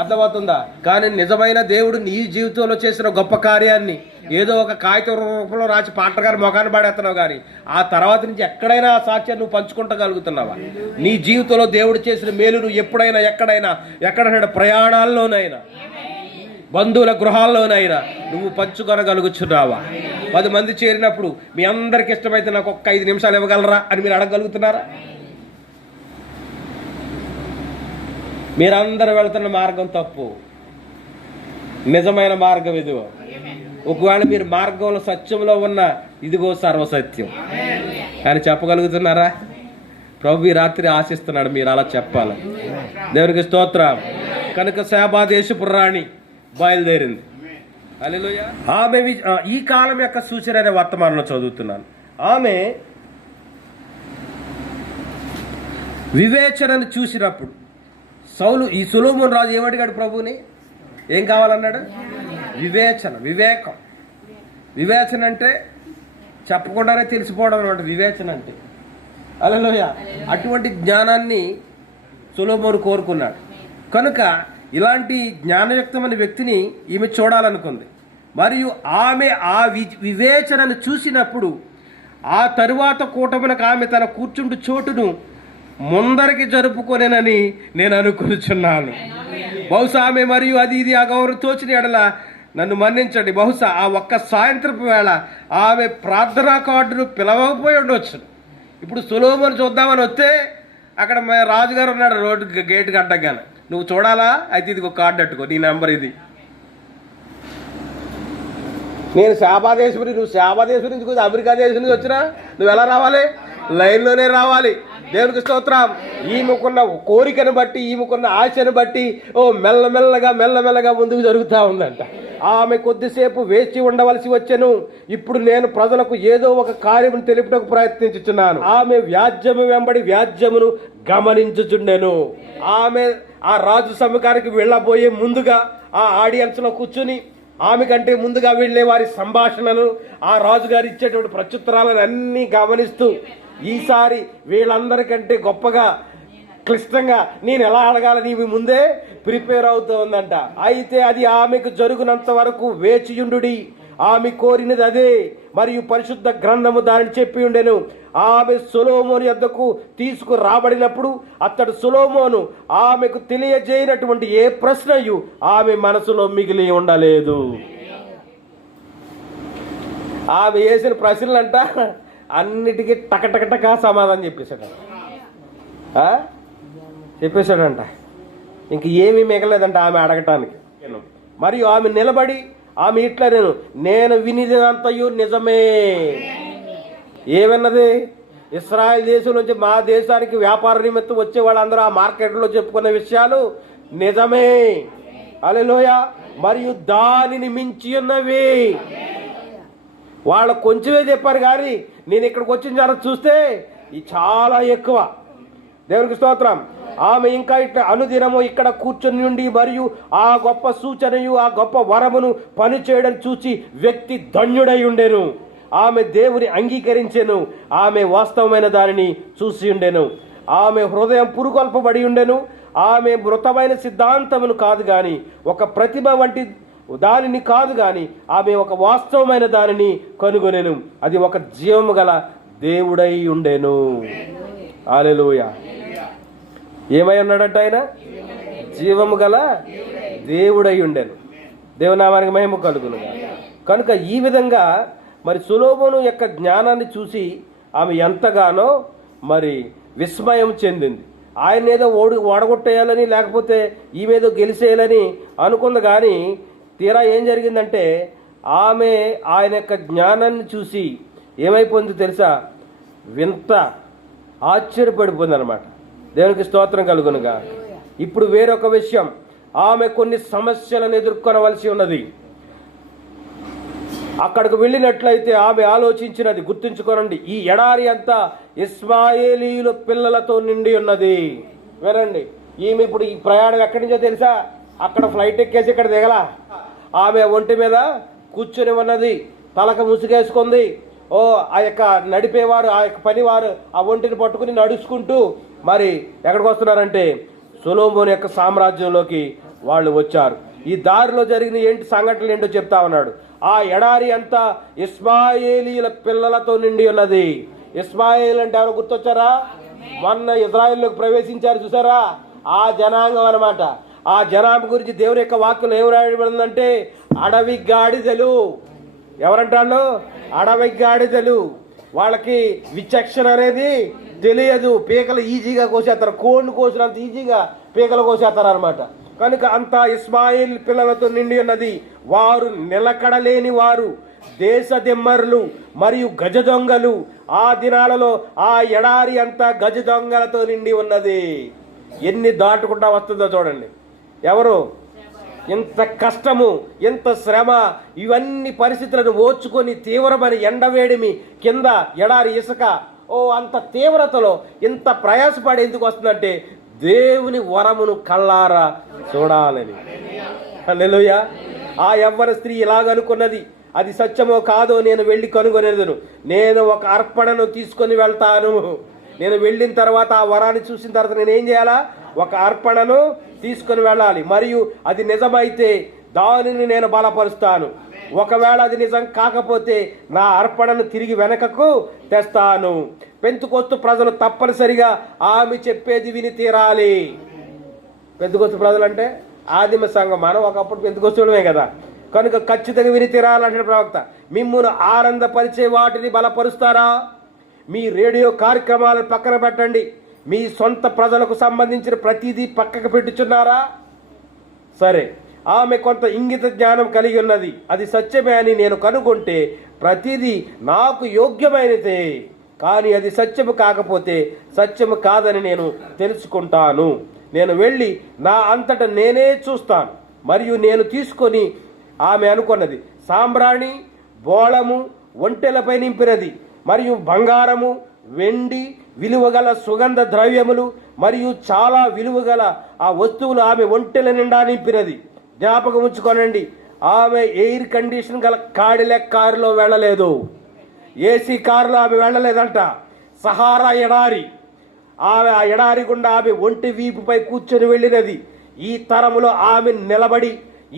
అర్థమవుతుందా? కానీ నిజమైన దేవుడు నీ జీవితంలో చేసిన గొప్ప కార్యాన్ని ఏదో ఒక కాగితం రూపంలో రాసి పాటలు గారి మొఖాన్ని పాడేస్తున్నావు, కానీ ఆ తర్వాత నుంచి ఎక్కడైనా ఆ సాక్ష్యాన్ని నువ్వు పంచుకుంటగలుగుతున్నావా? నీ జీవితంలో దేవుడు చేసిన మేలు నువ్వు ఎప్పుడైనా ఎక్కడైనా ప్రయాణాల్లోనైనా బంధువుల గృహాల్లోనైనా నువ్వు పంచుకొనగలుగుతున్నావా? 10 మంది చేరినప్పుడు మీ అందరికి ఇష్టమైతే నాకు ఒక్క 5 నిమిషాలు ఇవ్వగలరా అని మీరు అడగగలుగుతున్నారా? మీరందరూ వెళుతున్న మార్గం తప్పు, నిజమైన మార్గం ఇదిగో. ఒకవేళ మీరు మార్గంలో సత్యంలో ఉన్న ఇదిగో సర్వసత్యం అని చెప్పగలుగుతున్నారా? ప్రభు ఈ రాత్రి ఆశిస్తున్నాడు మీరు అలా చెప్పాలి. దేవునికి స్తోత్రం. కనుక శాబాదేశపు రాణి బయలుదేరింది. హల్లెలూయా. ఆమె ఈ కాలం యొక్క సూచన అనే వర్తమానంలో చదువుతున్నాను. ఆమె వివేచనను చూసినప్పుడు ఈ సొలొమోను రాజు ఏమడిగాడు ప్రభువుని? ఏం కావాలన్నాడు? వివేచన, వివేకం. వివేచన అంటే చెప్పకుండానే తెలిసిపోవడం అనమాట వివేచన అంటే. హల్లెలూయా. అటువంటి జ్ఞానాన్ని సొలొమోను కోరుకున్నాడు. కనుక ఇలాంటి జ్ఞానయుక్తమైన వ్యక్తిని ఈమె చూడాలనుకుంది. మరియు ఆమె ఆ వివేచనను చూసినప్పుడు ఆ తరువాత కూటమినకు ఆమె తన కూర్చుంటు చోటును ముందరికి జరుపుకొనేనని నేను అనుకుంటున్నాను. బహుశా ఆమె మరియు అది ఇది అగౌరవం తోచిన ఎడల నన్ను మన్నించండి, బహుశా ఆ ఒక్క సాయంత్రపు వేళ ఆమె ప్రార్థనా కార్డును పిలవకపోయి ఉండవచ్చు. ఇప్పుడు సొలొమోను చూద్దామని వస్తే అక్కడ రాజుగారు ఉన్నాడు రోడ్డు గేట్ కట్టగానే. నువ్వు చూడాలా? అయితే ఇది ఒక కార్డు అట్టుకో, నీ నెంబర్ ఇది. నేను శాబాదేశ్వరి, నువ్వు శాబాదేశ్వరి నుంచి కొంచెం అమెరికా దేశం నుంచి వచ్చినా నువ్వు ఎలా రావాలి? లైన్లోనే రావాలి. దేవునికి స్తోత్రం. ఈమెకున్న కోరికను బట్టి, ఈమెకున్న ఆశను బట్టి మెల్లమెల్లగా ముందుకు జరుగుతూ ఉందంట. ఆమె కొద్దిసేపు వేచి ఉండవలసి వచ్చెను. ఇప్పుడు నేను ప్రజలకు ఏదో ఒక కార్యమును తెలుపుటకు ప్రయత్నించుచున్నాను. ఆమె వ్యాజ్యము వెంబడి వ్యాజ్యమును గమనించుచుండెను. ఆమె ఆ రాజు సముఖానికి వెళ్ళబోయే ముందుగా ఆ ఆడియన్స్ లో కూర్చుని ఆమె కంటే ముందుగా వెళ్లే వారి సంభాషణలు, ఆ రాజుగారు ఇచ్చేటువంటి ప్రత్యుత్తరాలను అన్ని గమనిస్తూ ఈసారి వీళ్ళందరికంటే గొప్పగా క్లిష్టంగా నేను ఎలా అడగాలని ఇవి ముందే ప్రిపేర్ అవుతూ ఉందంట. అయితే అది ఆమెకు జరుగునంత వరకు వేచియుండుడి. ఆమె కోరినది అదే, మరియు పరిశుద్ధ గ్రంథము దానిని చెప్పి ఉండెను. ఆమె సొలొమోను యొద్దకు తీసుకురాబడినప్పుడు అతడు సొలొమోను ఆమెకు తెలియజేయనటువంటి ఏ ప్రశ్నయు ఆమె మనసులో మిగిలి ఉండలేదు. ఆమె వేసిన ప్రశ్నలంట అన్నిటికీ టకటకటకా సమాధానం చెప్పేశాడంట. ఇంక ఏమీ మిగలేదంట ఆమె అడగటానికి. మరియు ఆమె నిలబడి ఆమె ఇట్లా నేను వినిదంతయు నిజమే. ఏమన్నది? ఇశ్రాయేల్ దేశం నుంచి మా దేశానికి వ్యాపార నిమిత్తం వచ్చే వాళ్ళందరూ ఆ మార్కెట్లో చెప్పుకున్న విషయాలు నిజమే. హల్లెలూయా. మరియు దానిని మించి ఉన్నవి. వాళ్ళు కొంచెమే చెప్పారు కానీ నేను ఇక్కడికి వచ్చిన తర్వాత చూస్తే ఇది చాలా ఎక్కువ. దేవునికి స్తోత్రం. ఆమె ఇంకా ఇట్లా అనుదినము ఇక్కడ కూర్చొని నుండి మరియు ఆ గొప్ప సూచనయు ఆ గొప్ప వరమును పనిచేయడం చూసి వ్యక్తి ధన్యుడై ఉండెను. ఆమె దేవుని అంగీకరించెను. ఆమె వాస్తవమైన దానిని చూసి ఉండెను. ఆమె హృదయం పురుకొల్పబడి ఉండెను. ఆమె మృతమైన సిద్ధాంతమును కాదు కానీ ఒక ప్రతిభ వంటి దానిని కాదు కానీ ఆమె ఒక వాస్తవమైన దానిని కనుగొనెను. అది ఒక జీవము గల దేవుడై ఉండెను. హల్లెలూయా. ఏమై ఉన్నాడంట ఆయన? జీవము గల దేవుడై ఉండెను. దేవునామానికి మహిమ కలుగును. కనుక ఈ విధంగా మరి సొలొమోను యొక్క జ్ఞానాన్ని చూసి ఆమె ఎంతగానో మరి విస్మయం చెందింది. ఆయన ఏదో ఓడగొట్టేయాలని లేకపోతే ఈమెదో గెలిచేయాలని అనుకుంది. కానీ తీరా ఏం జరిగిందంటే ఆమె ఆయన యొక్క జ్ఞానాన్ని చూసి ఏమైపోయింది తెలుసా? వింత ఆశ్చర్యపడిపోయింది అనమాట. దేవునికి స్తోత్రం కలుగునుగా. ఇప్పుడు వేరొక విషయం, ఆమె కొన్ని సమస్యలను ఎదుర్కొనవలసి ఉన్నది. అక్కడికి వెళ్ళినట్లయితే ఆమె ఆలోచించినది గుర్తుంచుకోనండి, ఈ ఎడారి అంతా ఇశ్మాయేలీయుల పిల్లలతో నిండి ఉన్నది. వినండి, ఈమె ఇప్పుడు ఈ ప్రయాణం ఎక్కడి నుంచో తెలుసా? అక్కడ ఫ్లైట్ ఎక్కేసి ఇక్కడ దిగల. ఆమె ఒంటి మీద కూర్చొని ఉన్నది, తలకు ముసుగేసుకుంది. ఆ యొక్క నడిపేవారు, ఆ యొక్క పనివారు ఆ ఒంటిని పట్టుకుని నడుచుకుంటూ మరి ఎక్కడికి వస్తున్నారంటే సొలొమోను యొక్క సామ్రాజ్యంలోకి వాళ్ళు వచ్చారు. ఈ దారిలో జరిగిన సంఘటనలు ఏంటో చెప్తా ఉన్నాడు. ఆ ఎడారి అంతా ఇశ్మాయేలీయుల పిల్లలతో నిండి ఉన్నది. ఇశ్మాయేల్ అంటే ఎవరు గుర్తొచ్చారా? మొన్న ఇజ్రాయెల్లోకి ప్రవేశించారు చూసారా? ఆ జనాంగం అన్నమాట. ఆ జనాంగం గురించి దేవుని యొక్క వాక్యం ఏం రాయబడిందంటే అడవి గాడిదలు. ఎవరంటాళ్ళు? అడవి గాడిదలు. వాళ్ళకి విచక్షణ అనేది తెలియదు. పీకలు ఈజీగా కోసేస్తారు, కోడిని కోసినంత ఈజీగా పీకలు కోసేస్తారు అనమాట. కనుక అంతా ఇశ్మాయేల్ పిల్లలతో నిండి ఉన్నది. వారు నిలకడలేని వారు, దేశ దిమ్మరులు మరియు గజ దొంగలు. ఆ దినాలలో ఆ ఎడారి అంతా గజ దొంగలతో నిండి ఉన్నది. ఎన్ని దాటుకుంటా వస్తుందో చూడండి. ఎవరు? ఇంత కష్టము, ఇంత శ్రమ, ఇవన్నీ పరిస్థితులను ఓర్చుకొని తీవ్రమైన ఎండవేడిమి కింద ఎడారి ఇసుక, అంత తీవ్రతలో ఇంత ప్రయాసపడి ఎందుకు వస్తుందంటే దేవుని వరమును కళ్ళారా చూడాలని. హల్లెలూయా. ఆ యవ్వన స్త్రీ ఇలాగనుకున్నది, అది సత్యమో కాదో నేను వెళ్ళి కనుగొనేదను. నేను ఒక అర్పణను తీసుకొని వెళ్తాను. నేను వెళ్ళిన తర్వాత ఆ వరాన్ని చూసిన తర్వాత నేనేం చేయాలా? ఒక అర్పణను తీసుకొని వెళ్ళాలి. మరియు అది నిజమైతే దానిని నేను బలపరుస్తాను. ఒకవేళ అది నిజం కాకపోతే నా అర్పణను తిరిగి వెనకకు తెస్తాను. పెంతుకొస్తు ప్రజలు తప్పనిసరిగా ఆమె చెప్పేది విని తీరాలి. పెంతుకొస్తు ప్రజలు అంటే ఆదిమ సంఘం. మనం ఒకప్పుడు పెంతుకొస్తుడమే కదా, కనుక ఖచ్చితంగా విని తీరాలంటే ప్రవక్త, మిమ్మును ఆనందపరిచే వాటిని బలపరుస్తారా? మీ రేడియో కార్యక్రమాలను పక్కన పెట్టండి. మీ సొంత ప్రజలకు సంబంధించిన ప్రతిదీ పక్కకు పెట్టుచున్నారా? సరే, ఆమె కొంత ఇంగిత జ్ఞానం కలిగి ఉన్నది. అది సత్యమే అని నేను కనుగొంటే ప్రతిదీ నాకు యోగ్యమైనదే. కానీ అది సత్యము కాకపోతే సత్యము కాదని నేను తెలుసుకుంటాను. నేను వెళ్ళి నా అంతటా నేనే చూస్తాను. మరియు నేను తీసుకొని, ఆమె అనుకున్నది, సాంబ్రాణి, బోళము, ఒంటెలపై నింపినది మరియు బంగారము, వెండి, విలువగల సుగంధ ద్రవ్యములు మరియు చాలా విలువగల ఆ వస్తువులు ఆమె ఒంటెల నిండా నింపినది. జ్ఞాపకం ఉంచుకోనండి, ఆమె ఎయిర్ కండిషన్ గల కాడిలెక్ కారులో వెళ్ళలేదు. ఏసీ కారులో ఆమె వెళ్ళలేదంట. సహారా ఎడారి, ఆమె ఆ ఎడారి గుండా ఆమె ఒంటి వీపుపై కూర్చొని వెళ్ళినది. ఈ తరములో ఆమె నిలబడి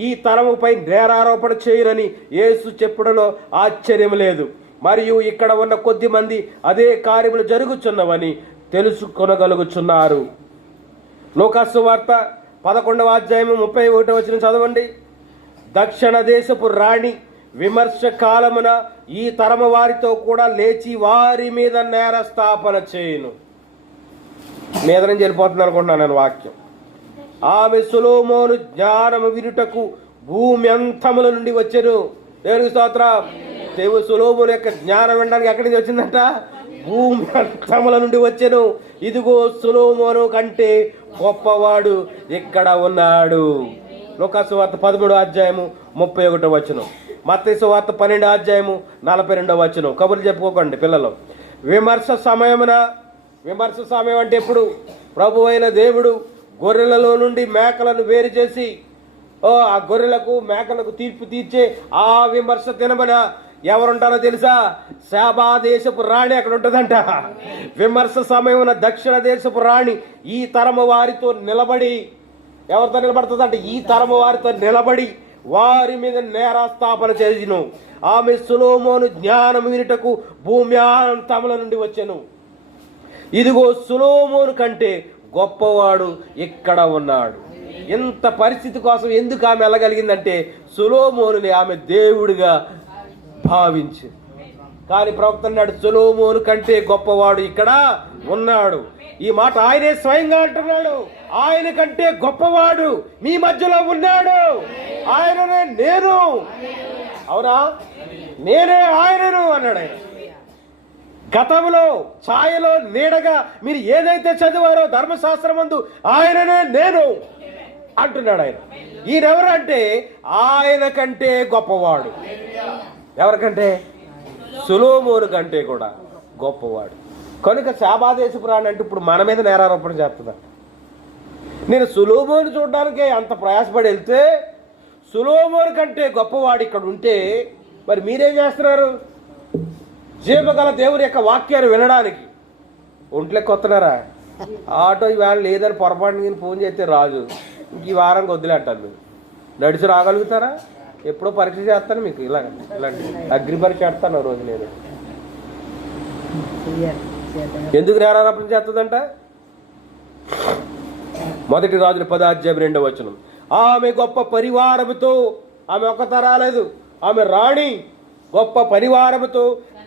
ఈ తరముపై నేరారోపణ చేయరని యేసు చెప్పుడలో ఆశ్చర్యం లేదు. మరియు ఇక్కడ ఉన్న కొద్ది మంది అదే కార్యములు జరుగుచున్నవని తెలుసుకొనగలుగుచున్నారు. లూకాసు వార్త 11వ అధ్యాయము 31వ వచనం చదవండి. దక్షిణ దేశపు రాణి విమర్శ కాలమున ఈ తరము వారితో కూడా లేచి వారి మీద నేరస్థాపన చేయును. మీద నుంచి వెళ్ళిపోతుంది అనుకుంటున్నాను నేను వాక్యం. ఆమె సొలొమోను జ్ఞానము వినుటకు భూమి అంతముల నుండి వచ్చెను. దేవునికి స్తోత్రం. దేవుడు సొలొమోను యొక్క జ్ఞానం వినడానికి ఎక్కడి నుంచి వచ్చిందంట? భూమి అంతముల నుండి వచ్చెను. ఇదిగో సొలొమోను కంటే గొప్పవాడు ఇక్కడ ఉన్నాడు. లూకాసు వార్త 13వ అధ్యాయము 31వ వచనం, మత్తయి వార్త 12వ అధ్యాయము 42వ వచనం. కబుర్లు చెప్పుకోకండి పిల్లలు. విమర్శ సమయం అంటే ఎప్పుడు? ప్రభు అయిన దేవుడు గొర్రెలలో నుండి మేకలను వేరు చేసి ఆ గొర్రెలకు మేకలకు తీర్పు తీర్చే ఆ విమర్శ తినమన ఎవరుంటారో తెలుసా? శాబా దేశపు రాణి అక్కడ ఉంటుందంట. విమర్శ సమయమున దక్షిణ దేశపు రాణి ఈ తరము వారితో నిలబడి, ఎవరితో నిలబడుతుందంట? ఈ తరము వారితో నిలబడి వారి మీద నేరాస్థాపన చేసిను. ఆమె సొలొమోను జ్ఞానం వినుటకు భూమి అంతముల నుండి వచ్చెను. ఇదిగో సొలొమోను కంటే గొప్పవాడు ఇక్కడ ఉన్నాడు. ఇంత పరిస్థితి కోసం ఎందుకు ఆమె వెళ్ళగలిగిందంటే సొలొమోనుని ఆమె దేవుడిగా భావించి. కానీ ప్రవక్త అన్నాడు, సొలొమోను కంటే గొప్పవాడు ఇక్కడ ఉన్నాడు. ఈ మాట ఆయనే స్వయంగా అంటున్నాడు. ఆయన కంటే గొప్పవాడు మీ మధ్యలో ఉన్నాడు. ఆయననే నేను. అవునా? నేనే ఆయనను అన్నాడు ఆయన. గతంలో ఛాయలో నీడగా మీరు ఏదైతే చదివారో ధర్మశాస్త్రమందు ఆయననే నేను అంటున్నాడు ఆయన. ఈయనెవరు అంటే ఆయన కంటే గొప్పవాడు. ఎవరికంటే? సొలొమోను కంటే కూడా గొప్పవాడు. కనుక శాబాదేశపు రాణి అంటే ఇప్పుడు మన మీద నేరారోపణ చేస్తుందా? నేను సొలొమోను చూడడానికే అంత ప్రయాసపడి వెళ్తే సొలొమోను కంటే గొప్పవాడు ఇక్కడ ఉంటే మరి మీరేం చేస్తున్నారు? జీవగల దేవుని యొక్క వాక్యాన్ని వినడానికి ఒంట్లోకి వస్తున్నారా? ఆటో ఈవేళ లేదని పొరపాటు నేను ఫోన్ చేస్తే రాజు ఇంక ఈ వారానికి వద్దులేంటాను. మీరు నడిచి రాగలుగుతారా? ఎప్పుడో పరీక్ష చేస్తాను మీకు. ఇలాంటి అగ్రి పరీక్ష చేస్తాను రోజు నేను. ఎందుకు నేరారోపణ చేస్తుందంట? మొదటి రాజుల 10వ అధ్యాయం 2వ వచనం. ఆమె గొప్ప పరివారముతో, ఆమె ఒక్కత రాలేదు, ఆమె రాణి గొప్ప పరివారముతో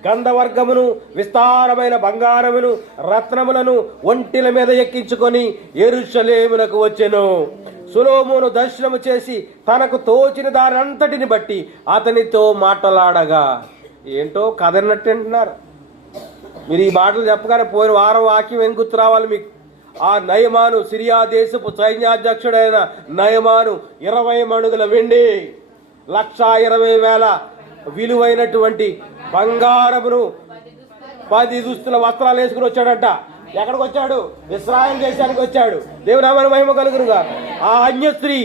గంధవర్గమును, విస్తారమైన బంగారమును, రత్నములను ఒంటిల మీద ఎక్కించుకొని యెరూషలేమునకు వచ్చెను. సొలొమోను దర్శనము చేసి తనకు తోచిన దాని అంతటిని బట్టి అతనితో మాట్లాడగా. ఏంటో కథన్నట్టు అంటున్నారు మీరు. ఈ మాటలు చెప్పగానే పోయిన వారం వాక్యం ఏం గుర్తు రావాలి మీకు? ఆ నయమాను, సిరియా దేశపు సైన్యాధ్యక్షుడైన నయమాను 20 మణుగుల వెండి, 1,20,000 విలువైనటువంటి బంగారమును, 10 దుస్తుల వస్త్రాలు వేసుకుని వచ్చాడట. ఎక్కడికి వచ్చాడు? ఇశ్రాయేలు దేశానికి వచ్చాడు. దేవుని నామమునకు మహిమ కలుగునుగా. ఆ అన్య స్త్రీ,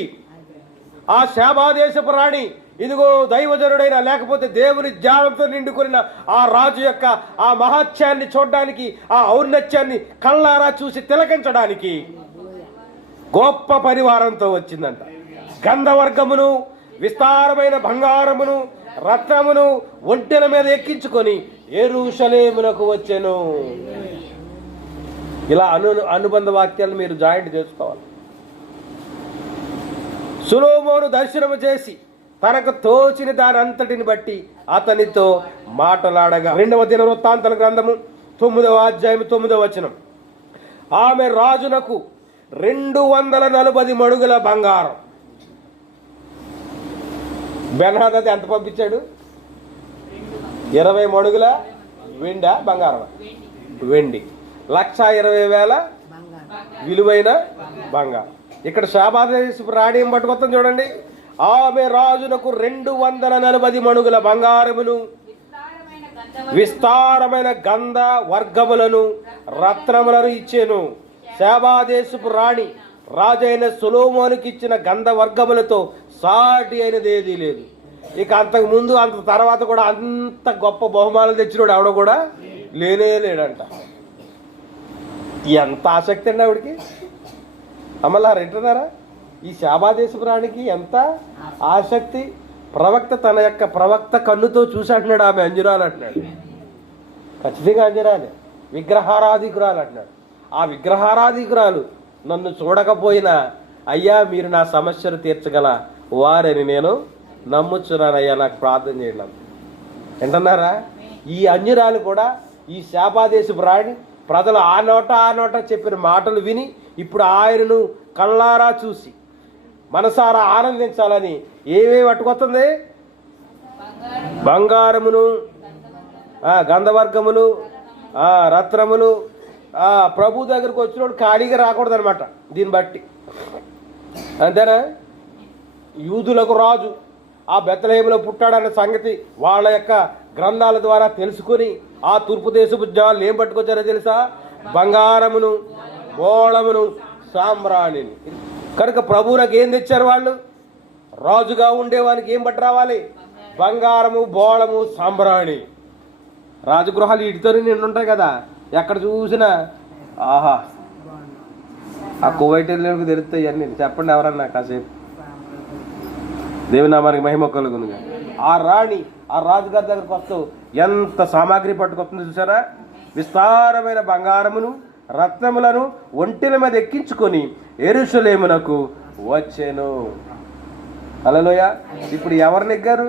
ఆ శాబా దేశపు రాణి, ఇదిగో దైవజనుడైన, లేకపోతే దేవుని జ్ఞానంతో నిండుకున్న ఆ రాజు యొక్క ఆ మహత్యాన్ని చూడడానికి, ఆ ఔన్నత్యాన్ని కళ్ళారా చూసి తిలకించడానికి గొప్ప పరివారంతో వచ్చిందంట. గంధవర్గమును, విస్తారమైన బంగారమును, రత్నమును ఒంటెల మీద ఎక్కించుకొని యెరూషలేమునకు వచ్చెను. ఇలా అనుబంధ వాక్యాలు మీరు జాయింట్ చేసుకోవాలి. సొలొమోను దర్శనము చేసి తనకు తోచిన దాని అంతటిని బట్టి అతనితో మాటలాడగా, 2వ దినవృత్తాంతాల గ్రంథము 9వ అధ్యాయం 9వ వచనం, ఆమె రాజునకు 240 మణుగుల బంగారం. బెన్హదద్ ఎంత పంపించాడు? 20 మణుగుల వెండా బంగారం? వెండి. 1,20,000 విలువైన బంగారం. ఇక్కడ శాబాదేశపు రాణి ఏం పట్టుకొస్తాం చూడండి. ఆమె రాజునకు 240 మణుగుల బంగారమును, విస్తారమైన గంధ వర్గములను, రత్నములను ఇచ్చెను. శాబాదేశపు రాణి రాజైన సొలొమోనుకి ఇచ్చిన గంధ వర్గములతో సాటి అయినది ఏదీ లేదు. ఇక అంతకు ముందు అంత తర్వాత కూడా అంత గొప్ప బహుమానాలు తెచ్చినోడు ఆవిడ కూడా లేనే లేడంట. ఎంత ఆసక్తి అండి ఆవిడికి. అమలారు వింటున్నారా? ఈ శాబాదేశపు రాణికి ఎంత ఆసక్తి. ప్రవక్త తన యొక్క ప్రవక్త కన్నుతో చూసి అంటున్నాడు, ఆమె అంజురాలు అంటున్నాడు. ఖచ్చితంగా అంజురాలే, విగ్రహారాధికురాలు అంటున్నాడు. ఆ విగ్రహారాధికురాలు నన్ను చూడకపోయినా అయ్యా మీరు నా సమస్యను తీర్చగల వారని నేను నమ్ముచున్నానయ్యా, నాకు ప్రార్థన చేయడం. వింటున్నారా? ఈ అంజురాలు కూడా ఈ శాబాదేశపు రాణి ప్రజలు ఆ నోట చెప్పిన మాటలు విని ఇప్పుడు ఆయనను కళ్ళారా చూసి మనసారా ఆనందించాలని ఏమేమి పట్టుకొస్తుంది? బంగారమును, గంధవర్గములు, రత్నములు. ప్రభు దగ్గరకు వచ్చినోడు ఖాళీగా రాకూడదు అనమాట. దీన్ని బట్టి అంతేనా? యూదులకు రాజు ఆ బెత్లెహేములో పుట్టాడన్న సంగతి వాళ్ళ యొక్క గ్రంథాల ద్వారా తెలుసుకుని ఆ తూర్పు దేశపు జనాలు ఏం పట్టుకొచ్చారో తెలుసా? బంగారమును, బోళమును, సాంబ్రాణిని. కనుక ప్రభువులకు ఏం తెచ్చారు వాళ్ళు? రాజుగా ఉండేవానికి ఏం పట్టి రావాలి? బంగారము, బోళము, సాంబ్రాణి. రాజగృహాలు ఇటుతోనే నిండుంటాయి కదా, ఎక్కడ చూసినా. ఆహా, ఆ కువైట్ వెళ్ళినకు తెలుస్తాయి అన్నీ. చెప్పండి ఎవరన్నా కాసేపు. దేవుని నామానికి మహిమ కలుగునుగా. ఆ రాణి ఆ రాజుగారి దగ్గరకు వస్తూ ఎంత సామాగ్రి పట్టుకొస్తుందో చూసారా? విస్తారమైన బంగారమును, రత్నములను ఒంటెల మీద ఎక్కించుకొని యెరూషలేమునకు వచ్చెను. హల్లెలూయ. ఇప్పుడు ఎవరు నెగ్గారు?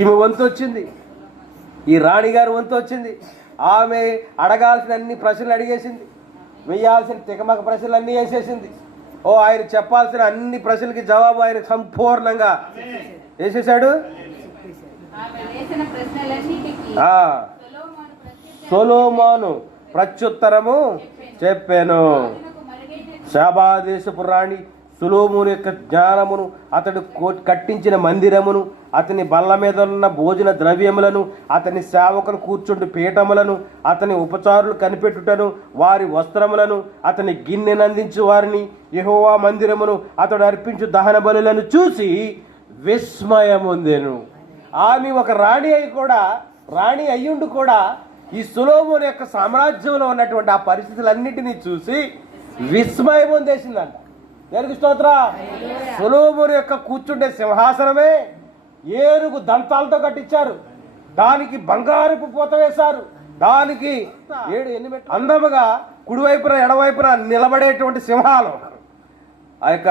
ఈమె వంతు వచ్చింది, ఈ రాణిగారు వంతు వచ్చింది. ఆమె అడగాల్సిన అన్ని ప్రశ్నలు అడిగేసింది, వేయాల్సిన తికమక ప్రశ్నలు అన్నీ వేసేసింది. ఆయన చెప్పాల్సిన అన్ని ప్రశ్నలకి జవాబు ఆయన సంపూర్ణంగా వేసేసాడు. సొలొమోను ప్రత్యుత్తరము చెప్పాను. శాబాదేశపు రాణి సొలొమోను యొక్క జ్ఞానమును, అతడు కట్టించిన మందిరమును, అతని బల్ల మీద ఉన్న భోజన ద్రవ్యములను, అతని సేవకులు కూర్చుండు పీఠములను, అతని ఉపచారులు కనిపెట్టుటను, వారి వస్త్రములను, అతని గిన్నెనందించు వారిని, యెహోవా మందిరమును, అతడు అర్పించు దహన బలులను చూసి విస్మయముందెను. ఆమె ఒక రాణి అయ్యుండు కూడా ఈ సొలొమోను యొక్క సామ్రాజ్యంలో ఉన్నటువంటి ఆ పరిస్థితులన్నిటినీ చూసి విస్మయం పొందేసిందంట. దేనికి స్తోత్ర? సొలొమోను యొక్క కూర్చుండే సింహాసనమే ఏనుగు దంతాలతో కట్టించారు, దానికి బంగారపు పూత వేశారు, దానికి 7 మెట్లు అందముగా కుడివైపున ఎడవైపున నిలబడేటువంటి సింహాలు ఆ యొక్క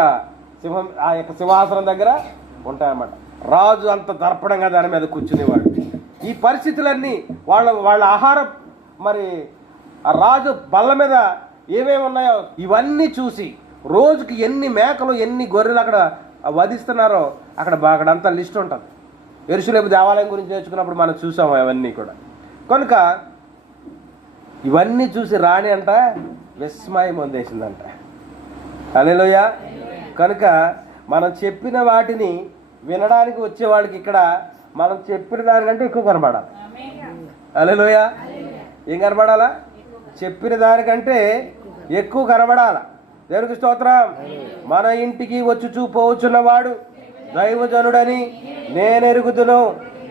సింహాసనం దగ్గర ఉంటాయన్నమాట. రాజు అంత దర్పణంగా దాని మీద కూర్చునేవాడు. ఈ పరిస్థితులన్నీ వాళ్ళ ఆహారం, మరి ఆ రాజు బల్ల మీద ఏమేమి ఉన్నాయో ఇవన్నీ చూసి రోజుకి ఎన్ని మేకలు ఎన్ని గొర్రెలు అక్కడ వధిస్తున్నారో అక్కడంతా లిస్ట్ ఉంటుంది. యెరూషలేము దేవాలయం గురించి నేర్చుకున్నప్పుడు మనం చూసాము అవన్నీ కూడా. కనుక ఇవన్నీ చూసి రాణి అంట విస్మయం పొందేసిందంట. హల్లెలూయా. కనుక మనం చెప్పిన వాటిని వినడానికి వచ్చే వాళ్ళకి ఇక్కడ మనం చెప్పిన దానికంటే ఎక్కువ కనబడాలి. హల్లెలూయా. ఏం కనబడాలా? చెప్పిన దానికంటే ఎక్కువ కనబడాల. దేవునికి స్తోత్రం. మన ఇంటికి వచ్చుచూ పోవచ్చున్నవాడు దైవజనుడని నేను ఎరుగుదును.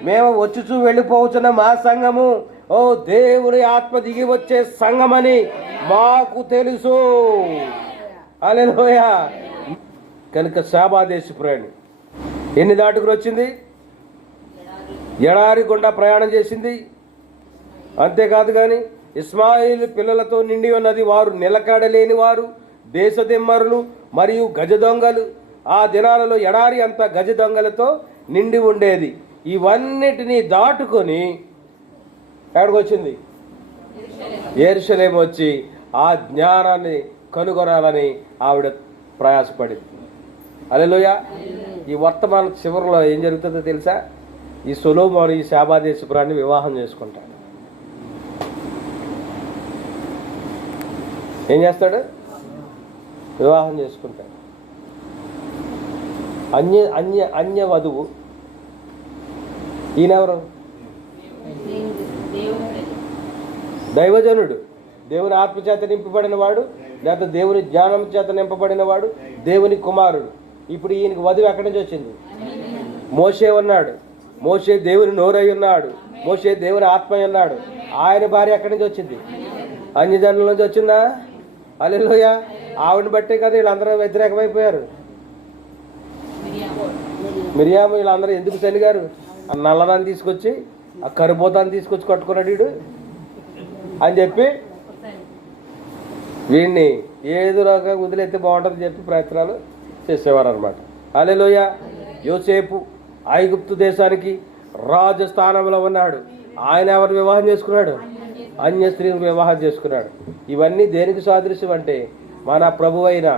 మేము వచ్చుచూ వెళ్ళిపోవచ్చున్న మా సంఘము ఓ దేవుని ఆత్మ దిగి వచ్చే సంఘమని మాకు తెలుసు. హల్లెలూయా. కనుక శాబాదేశపురాణి ఎన్ని దాటుకుని వచ్చింది? ఎడారి గుండా ప్రయాణం చేసింది. అంతేకాదు కానీ ఇస్మాయిల్ పిల్లలతో నిండి ఉన్నది. వారు నిలకడలేని వారు, దేశ దిమ్మరులు మరియు గజ దొంగలు. ఆ దినాలలో ఎడారి అంతా గజ దొంగలతో నిండి ఉండేది. ఇవన్నిటినీ దాటుకొని ఎక్కడికి వచ్చింది? యెరూషలేము వచ్చి ఆ జ్ఞానాన్ని కనుగొనాలని ఆవిడ ప్రయాసపడింది. హల్లెలూయా. ఈ వర్తమాన చివరిలో ఏం జరుగుతుందో తెలుసా? ఈ సొలొమోను ఈ శాబాదేశపురాన్ని వివాహం చేసుకుంటాడు. ఏం చేస్తాడు? వివాహం చేసుకుంటాడు. అన్య అన్య అన్య వధువు. ఈయనెవరు? దైవజనుడు, దేవుని ఆత్మచేత నింపబడిన వాడు, లేకపోతే దేవుని జ్ఞానం చేత నింపబడిన వాడు, దేవుని కుమారుడు. ఇప్పుడు ఈయనకి వధువు ఎక్కడి నుంచి వచ్చింది? మోషే ఉన్నాడు. మోషే దేవుని నోరై ఉన్నాడు. మోషే దేవుని ఆత్మ ఉన్నాడు. ఆయన భార్య ఎక్కడి నుంచి వచ్చింది? అన్యజనుల నుంచి వచ్చిందా? హల్లెలూయా. ఆవిడని బట్టే కదా వీళ్ళందరూ వ్యతిరేకమైపోయారు. మిరియాము వీళ్ళందరూ ఎందుకు చనిగారు? ఆ నల్లదాన్ని తీసుకొచ్చి, ఆ కరిపోతాన్ని తీసుకొచ్చి కట్టుకున్నాడు వీడు అని చెప్పి వీడిని ఏదో రకంగా వదిలేస్తే బాగుంటుందని చెప్పి ప్రయత్నాలు చేసేవారు అనమాట. హల్లెలూయా. యోసేపు ఐగుప్తు దేశానికి రాజస్థానంలో ఉన్నాడు. ఆయన ఎవరు వివాహం చేసుకున్నాడు? అన్య స్త్రీని వివాహం చేసుకున్నాడు. ఇవన్నీ దేనికి సాదృశ్యం అంటే మన ప్రభు అయిన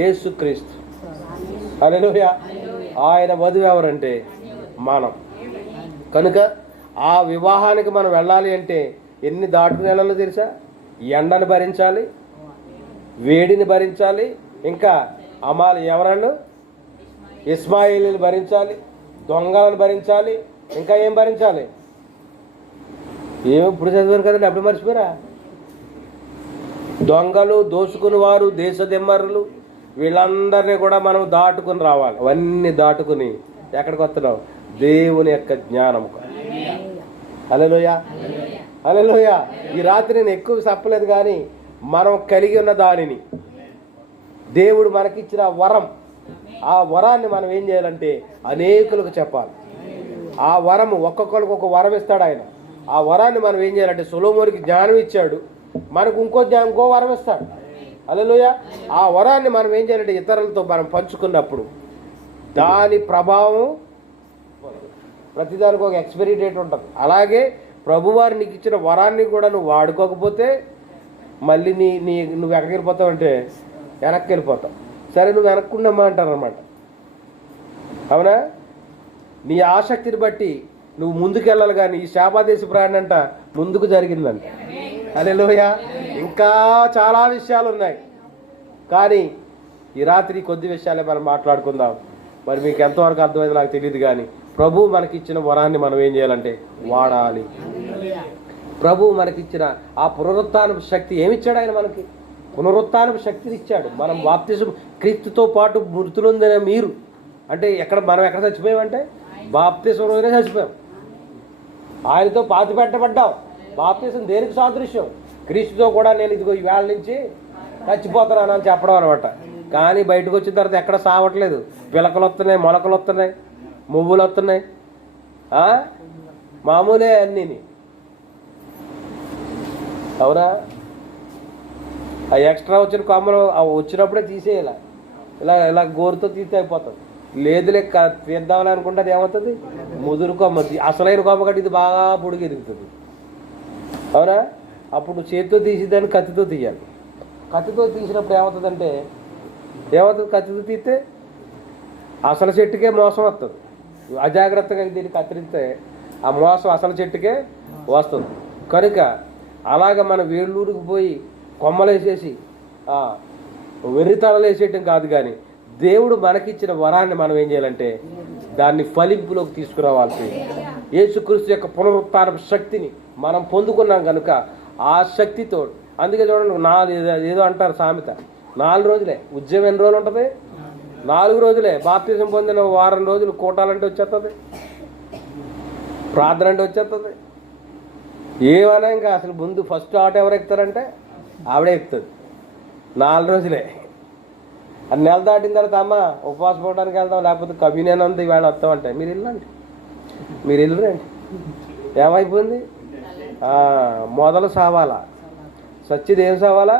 యేసుక్రీస్తు. హల్లెలూయా. ఆయన వధువు ఎవరంటే మనం. కనుక ఆ వివాహానికి మనం వెళ్ళాలి అంటే ఎన్ని దాటుకుని వెళ్ళాలో తెలుసా? ఎండను భరించాలి, వేడిని భరించాలి, ఇంకా ఎవరాళ్ళు ఇస్మాయిలీని భరించాలి, దొంగలను భరించాలి, ఇంకా ఏం భరించాలి? ఏమి ఇప్పుడు చదివారు కదండి, అప్పుడు మర్చిపోయారా? దొంగలు, దోసుకుని వారు, దేశ దిమ్మరులు, వీళ్ళందరినీ కూడా మనం దాటుకుని రావాలి. అవన్నీ దాటుకుని ఎక్కడికి వస్తున్నాం? దేవుని యొక్క జ్ఞానం. హల్లెలూయా. హల్లెలూయా. ఈ రాత్రి నేను ఎక్కువ చెప్పలేదు కానీ మనం కలిగి ఉన్న దానిని, దేవుడు మనకిచ్చిన వరం, ఆ వరాన్ని మనం ఏం చేయాలంటే అనేకులకు చెప్పాలి. ఆ వరం ఒక్కొక్కరికి ఒక వరం ఇస్తాడు ఆయన. ఆ వరాన్ని మనం ఏం చేయాలంటే సొలొమోనుకి జ్ఞానం ఇచ్చాడు, మనకు ఇంకో వరం ఇస్తాడు. హల్లెలూయా. ఆ వరాన్ని మనం ఏం చేయాలంటే ఇతరులతో మనం పంచుకున్నప్పుడు దాని ప్రభావం, ప్రతిదానికి ఒక ఎక్స్పైరీ డేట్ ఉంటుంది. అలాగే ప్రభువారు నీకు ఇచ్చిన వరాన్ని కూడా నువ్వు వాడుకోకపోతే మళ్ళీ నువ్వు ఎక్కడికి వెళ్ళిపోతావు అంటే వెనక్కి వెళ్ళిపోతావు. సరే, నువ్వు వెనక్కుండమ్మా అంటారనమాట. అవునా? నీ ఆసక్తిని బట్టి నువ్వు ముందుకు వెళ్ళాలి. కానీ ఈ శాబాదేశ ప్రయాణం అంట ముందుకు జరిగిందంట. హల్లెలూయా. ఇంకా చాలా విషయాలు ఉన్నాయి కానీ ఈ రాత్రి కొద్ది విషయాలే మనం మాట్లాడుకుందాం. మరి మీకు ఎంతవరకు అర్థమైందో నాకు తెలియదు కానీ ప్రభు మనకిచ్చిన వరాన్ని మనం ఏం చేయాలంటే వాడాలి. ప్రభు మనకిచ్చిన ఆ పునరుత్థానపు శక్తి ఏమిచ్చాడు? ఆయన మనకి పునరుత్థానపు శక్తిని ఇచ్చాడు. మనం బాప్తిజం క్రీస్తుతో పాటు మృతులుందనే మీరు అంటే మనం ఎక్కడ చచ్చిపోయామంటే బాప్తిజంలోనే చచ్చిపోయాం. ఆయనతో పాతి పెట్టబడ్డాం. బాప్తిజం దేనికి సాదృశ్యం? క్రీస్తుతో కూడా నేను ఇదిగో ఈ వేళ నుంచి చచ్చిపోతున్నాను అని చెప్పడం అనమాట. కానీ బయటకు వచ్చిన తర్వాత ఎక్కడ సావట్లేదు. పిలకలు వస్తున్నాయి, మొలకలు వస్తున్నాయి, మువ్వులు వస్తున్నాయి, మామూలే అన్నీ. అవునా? ఆ ఎక్స్ట్రా వచ్చిన కొమ్మలు వచ్చినప్పుడే తీసేయాల. ఇలా గోరుతో తీస్తే అయిపోతుంది. లేదు లెక్క తీద్దామని అనుకుంటే అది ఏమవుతుంది? ముదురు కొమ్మ, అసలైన కొమ్మ కట్టి ఇది బాగా పొడిగి ఎదుగుతుంది. అవునా? అప్పుడు చేతితో తీసేదాన్ని కత్తితో తీయాలి. కత్తితో తీసినప్పుడు ఏమవుతుందంటే కత్తితో తీస్తే అసలు చెట్టుకే మోసం వస్తుంది. అజాగ్రత్తగా దీన్ని కత్తిరిస్తే ఆ మోసం అసలు చెట్టుకే వస్తుంది. కనుక అలాగ మన వేళ్ళూరుకు పోయి కొమ్మలేసేసి వెర్రితడలు వేసేయటం కాదు, కానీ దేవుడు మనకిచ్చిన వరాన్ని మనం ఏం చేయాలంటే దాన్ని ఫలింపులోకి తీసుకురావాల్సి. యేసుక్రీస్తు యొక్క పునరుత్థాన శక్తిని మనం పొందుకున్నాం కనుక ఆ శక్తితో, అందుకే చూడండి ఏదో అంటారు సామెత, 4 రోజులే ఉద్యమం. ఎన్ని రోజులు ఉంటుంది? 4 రోజులే. బాప్తిజం పొందిన వారం రోజులు కూటాలంటే వచ్చేస్తుంది, ప్రార్థన అంటే వచ్చేస్తుంది. ఏమన్నా ఇంకా అసలు ముందు ఫస్ట్ ఆటో ఎవరు ఎక్కుతారంటే ఆవిడే ఎక్కుతుంది. 4 రోజులే. అది నెల దాటిన తర్వాత అమ్మ ఉపవాసం పోవడానికి వెళ్దాం, లేకపోతే కమ్యూనియన్ అంతా ఇవాళ వస్తామంటే మీరు వెళ్ళండి, మీరు వెళ్ళరండి. ఏమైపోయింది? మొదలు సావాలా, సచ్చిది ఏం సావాలా?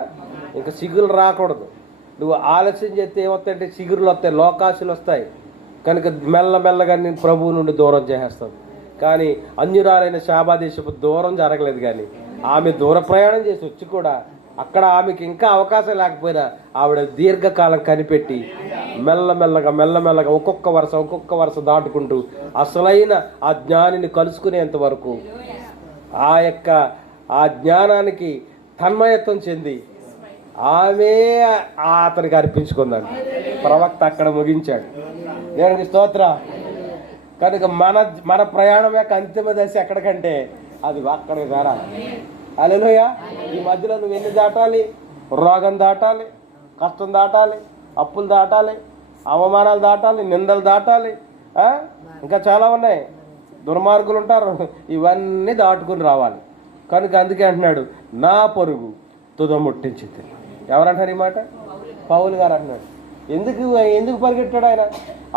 ఇంకా సిగులు రాకూడదు. నువ్వు ఆలస్యం చేస్తే ఏమొస్తాయంటే సిగురులు వస్తాయి, లోకాసులు వస్తాయి. కనుక మెల్లమెల్లగా నేను ప్రభువు నుండి దూరం చేసేస్తాను. కానీ అన్యురాలైన శాబాదేశపు దూరం జరగలేదు, కానీ ఆమె దూర ప్రయాణం చేసి వచ్చి కూడా అక్కడ ఆమెకి ఇంకా అవకాశం లేకపోయినా ఆవిడ దీర్ఘకాలం కనిపెట్టి మెల్లమెల్లగా ఒక్కొక్క వరుస దాటుకుంటూ అసలైన ఆ జ్ఞానిని కలుసుకునేంత వరకు ఆ జ్ఞానానికి తన్మయత్వం చెంది ఆమె అతనికి అర్పించుకుందండి. ప్రవక్త అక్కడ ముగించాడు. దేవునికి స్తోత్ర. కనుక మన ప్రయాణం యొక్క అంతిమ దశ ఎక్కడికంటే అది అక్కడికి చేరాలి. హల్లెలూయా. ఈ మధ్యలో నువ్వు ఎన్ని దాటాలి? రోగం దాటాలి, కష్టం దాటాలి, అప్పులు దాటాలి, అవమానాలు దాటాలి, నిందలు దాటాలి, ఇంకా చాలా ఉన్నాయి. దుర్మార్గులు ఉంటారు. ఇవన్నీ దాటుకుని రావాలి. కనుక అందుకే అంటున్నాడు, నా పొరుగు తుదముట్టించింది. ఎవరంటారు ఈ మాట? పౌలు గారు అంటున్నాడు. ఎందుకు పరిగెట్టాడు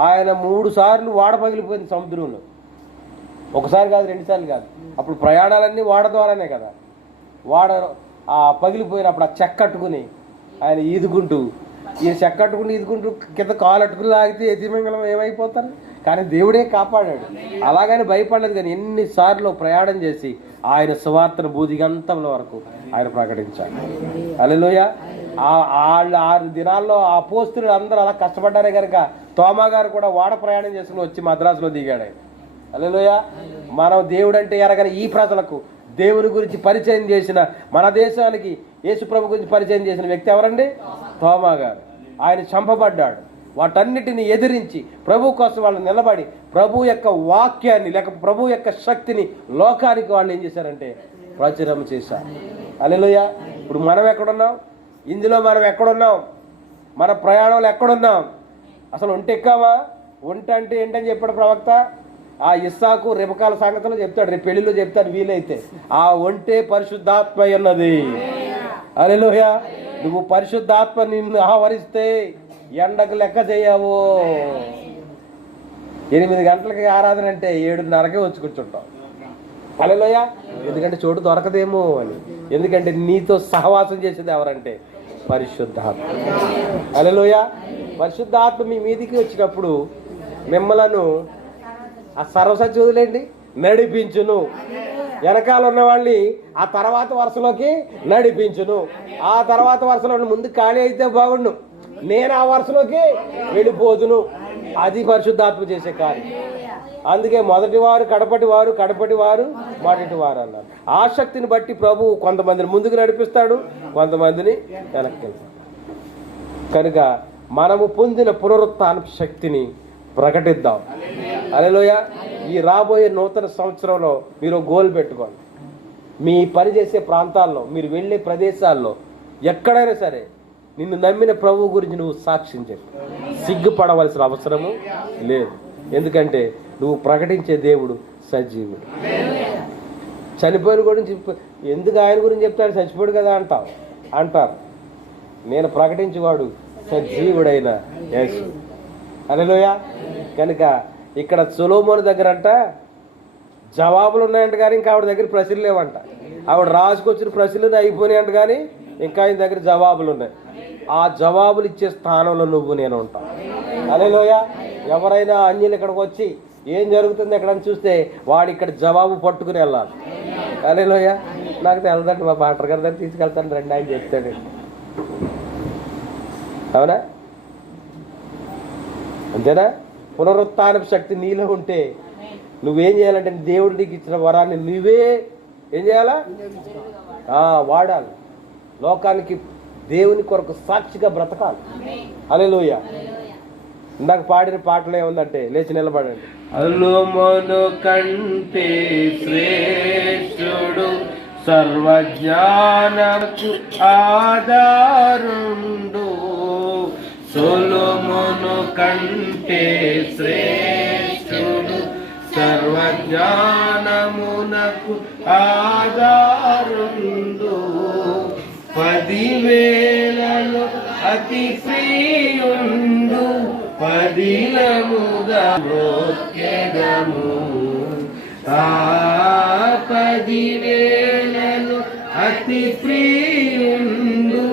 ఆయన 3 సార్లు వాడ పగిలిపోయింది సముద్రంలో. ఒకసారి కాదు, 2 సార్లు కాదు. అప్పుడు ప్రయాణాలన్నీ వాడ ద్వారానే కదా. వాడ పగిలిపోయినప్పుడు ఆ చెక్కట్టుకుని ఆయన ఈదుకుంటూ కింద కాలు అట్టుకుని లాగితే ఎతిమంగళం ఏమైపోతారు. కానీ దేవుడే కాపాడాడు. అలాగని భయపడలేదు. కానీ ఎన్నిసార్లు ప్రయాణం చేసి ఆయన సువార్తను భూదిగంతముల వరకు ఆయన ప్రకటించాడు. హల్లెలూయా. 6 దినాల్లో ఆ అపోస్తలులు అందరూ అలా కష్టపడ్డారే కనుక తోమా గారు కూడా వాడ ప్రయాణం చేసుకుని వచ్చి మద్రాసులో దిగాడు. హల్లెలూయా. మనం దేవుడు అంటే ఎరగని ఈ ప్రజలకు దేవుని గురించి పరిచయం చేసిన, మన దేశానికి యేసుప్రభు గురించి పరిచయం చేసిన వ్యక్తి ఎవరండి? తోమా గారు. ఆయన చంపబడ్డాడు. వాటన్నిటిని ఎదిరించి ప్రభు కోసం వాళ్ళు నిలబడి ప్రభు యొక్క వాక్యాన్ని లేక ప్రభు యొక్క శక్తిని లోకానికి వాళ్ళు ఏం చేశారంటే ప్రచురం చేశారు. హల్లెలూయా. ఇప్పుడు మనం ఎక్కడున్నాం? ఇందులో మనం ఎక్కడున్నాం? మన ప్రయాణంలో ఎక్కడున్నాం? అసలు ఒంటెక్కామా? ఒంట అంటే ఏంటని చెప్పాడు ప్రవక్త. ఆ ఇస్సాకు రెబకాల సంగతిలో చెప్తాడు, రేపు పెళ్లిలో చెప్తాడు వీలైతే. ఆ ఒంటే పరిశుద్ధాత్మ అన్నది. హల్లెలూయా. నువ్వు పరిశుద్ధాత్మ నిన్ను ఆవరిస్తే ఎండకు లెక్క చేయవు. 8 గంటలకి ఆరాధన అంటే 7:30కే వచ్చి కూర్చుంటాం. హల్లెలూయా. ఎందుకంటే చోటు దొరకదేమో అని. ఎందుకంటే నీతో సహవాసం చేసేది ఎవరంటే పరిశుద్ధాత్మ. హల్లెలూయా. పరిశుద్ధాత్మ మీ మీదికి వచ్చినప్పుడు మిమ్మలను ఆ సర్వసత్య వదిలేండి నడిపించును. వెనకాల ఉన్న వాళ్ళని ఆ తర్వాత వరుసలోకి నడిపించును. ఆ తర్వాత వరుసలో ముందు ఖాళీ అయితే బాగుండు, నేను ఆ వరుసలోకి వెళ్ళిపోదును. అది పరిశుద్ధాత్మ చేసే కార్యం. అందుకే మొదటి వారు కడపటి వారు మొదటి వారు అన్నారు. ఆ శక్తిని బట్టి ప్రభు కొంతమందిని ముందుకు నడిపిస్తాడు, కొంతమందిని వెనక్కి వెళ్తాడు. కనుక మనము పొందిన పునరుత్థాన శక్తిని ప్రకటిద్దాం. హల్లెలూయా. ఈ రాబోయే నూతన సంవత్సరంలో మీరు గోల్ పెట్టుకోండి. మీ పని చేసే ప్రాంతాల్లో, మీరు వెళ్ళే ప్రదేశాల్లో ఎక్కడైనా సరే నిన్ను నమ్మిన ప్రభువు గురించి నువ్వు సాక్ష్యం చెప్పు. సిగ్గుపడవలసిన అవసరము లేదు. ఎందుకంటే నువ్వు ప్రకటించే దేవుడు సజీవుడు. చనిపోయిన గురించి ఎందుకు ఆయన గురించి చెప్తాడు? చచ్చిపోడు కదా అంటారు. నేను ప్రకటించేవాడు సజీవుడైన యేసు. హల్లెలూయా. కనుక ఇక్కడ సొలొమోను దగ్గర అంట జవాబులు ఉన్నాయంట, కానీ ఇంకా ఆవిడ దగ్గర ప్రశ్నలు లేవంట. ఆవిడ రాసుకొచ్చిన ప్రశ్నలు అయిపోయినాయి అంట, కానీ ఇంకా ఆయన దగ్గర జవాబులు ఉన్నాయి. ఆ జవాబులు ఇచ్చే స్థానంలో నువ్వు నేను ఉంటావు. హల్లెలూయా. ఎవరైనా అన్యులు ఇక్కడికి వచ్చి ఏం జరుగుతుంది ఎక్కడని చూస్తే వాడు ఇక్కడ జవాబు పట్టుకుని వెళ్ళాలి. హల్లెలూయా. నాకు తెలదండి, మా పాటర్ గారి దగ్గర తీసుకెళ్తాను రండి ఆయన చెప్తాడు. అవునా? అంతేనా? పునరుత్థాన శక్తి నీలో ఉంటే నువ్వేం చేయాలంటే దేవుడు నీకు ఇచ్చిన వరాన్ని నువ్వే ఏం చేయాలా? వాడాలి. లోకానికి దేవుని కొరకు సాక్షిగా బ్రతకాలి. హల్లెలూయా. ఇందాక పాడిన పాటలో ఏముందంటే లేచి నిలబడండి. అల్లుమను కంటే శ్రేష్ఠుడు సర్వజ్ఞానకు ఆధారుండు, సొలొమోను కంటే శ్రేష్ఠుడు సర్వజ్ఞానమునకు ఆధారుండు, 10,000 అతి ప్రియుండు, 10,000 మ్రోక్కెదము. 10,000 అతి ప్రియుండు,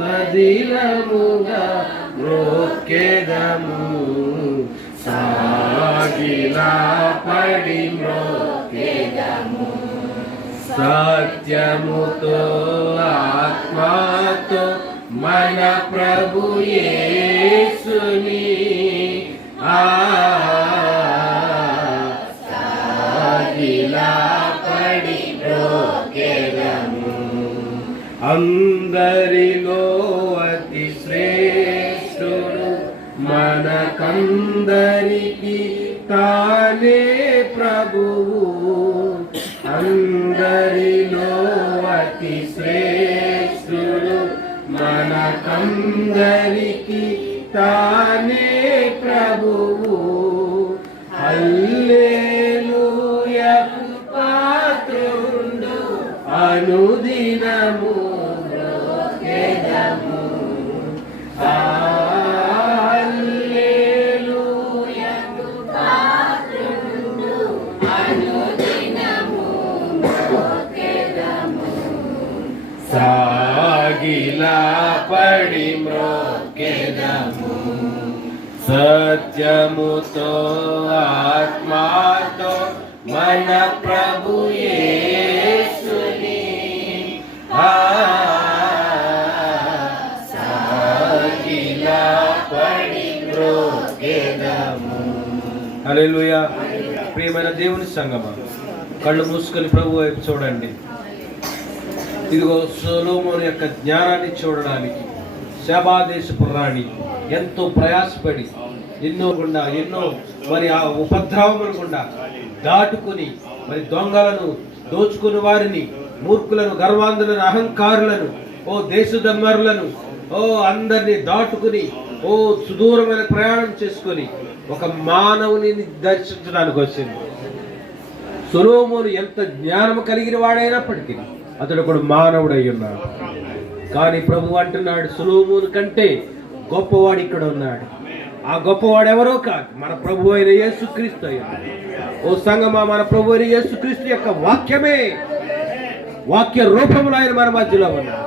10,000 మ్రోక్కెదము. సాగిలా పడి మ్రోక్కెదము, సత్యముతో ఆత్మతో మన ప్రభు యేసుని సాగిలా పడి మ్రోక్కెదము. అందరిలో అతి శ్రేష్ఠుడు మనకందరికి తానే ప్రభువు, అందరిలో అతి శ్రేష్ఠుడు మనకందరికి తానే ప్రభువు. హల్లెలూయాకు పాత్రుండు, అనుదినము మ్రోక్కెదము. సాగిలా పడి మ్రోక్కెదము, సత్యముతో ఆత్మతో మన ప్రభు యేసుని సాగిలా పడి మ్రోక్కెదము. హల్లెలూయా. ప్రియమైన దేవుని సంగమా, కళ్ళు మూసుకొని ప్రభు వైపు చూడండి. ఇదిగో సొలొమోను యొక్క జ్ఞానాన్ని చూడడానికి షేబా దేశపు రాణి ఎంతో ప్రయాసపడి ఎన్నో మరి ఆ ఉపద్రవములు గుండా దాటుకుని మరి దొంగలను, దోచుకుని వారిని, మూర్ఖులను, గర్వాంధులను, అహంకారులను, దేశదమ్మరులను, అందరినీ దాటుకుని సుదూరమైన ప్రయాణం చేసుకొని ఒక మానవుని దర్శించడానికి వచ్చింది. సొలొమోను ఎంత జ్ఞానం కలిగిన వాడైనప్పటికీ అతడు కూడా మానవుడై ఉన్నాడు. కానీ ప్రభు అంటున్నాడు, సొలొమోను కంటే గొప్పవాడు ఇక్కడ ఉన్నాడు. ఆ గొప్పవాడు ఎవరో కాదు, మన ప్రభు అయిన యేసుక్రీస్తు అయ్యాడు. ఓ సంగమా, మన ప్రభు అయిన యేసుక్రీస్తు యొక్క వాక్యమే, వాక్య రూపంలో ఆయన మన మధ్యలో ఉన్నాడు.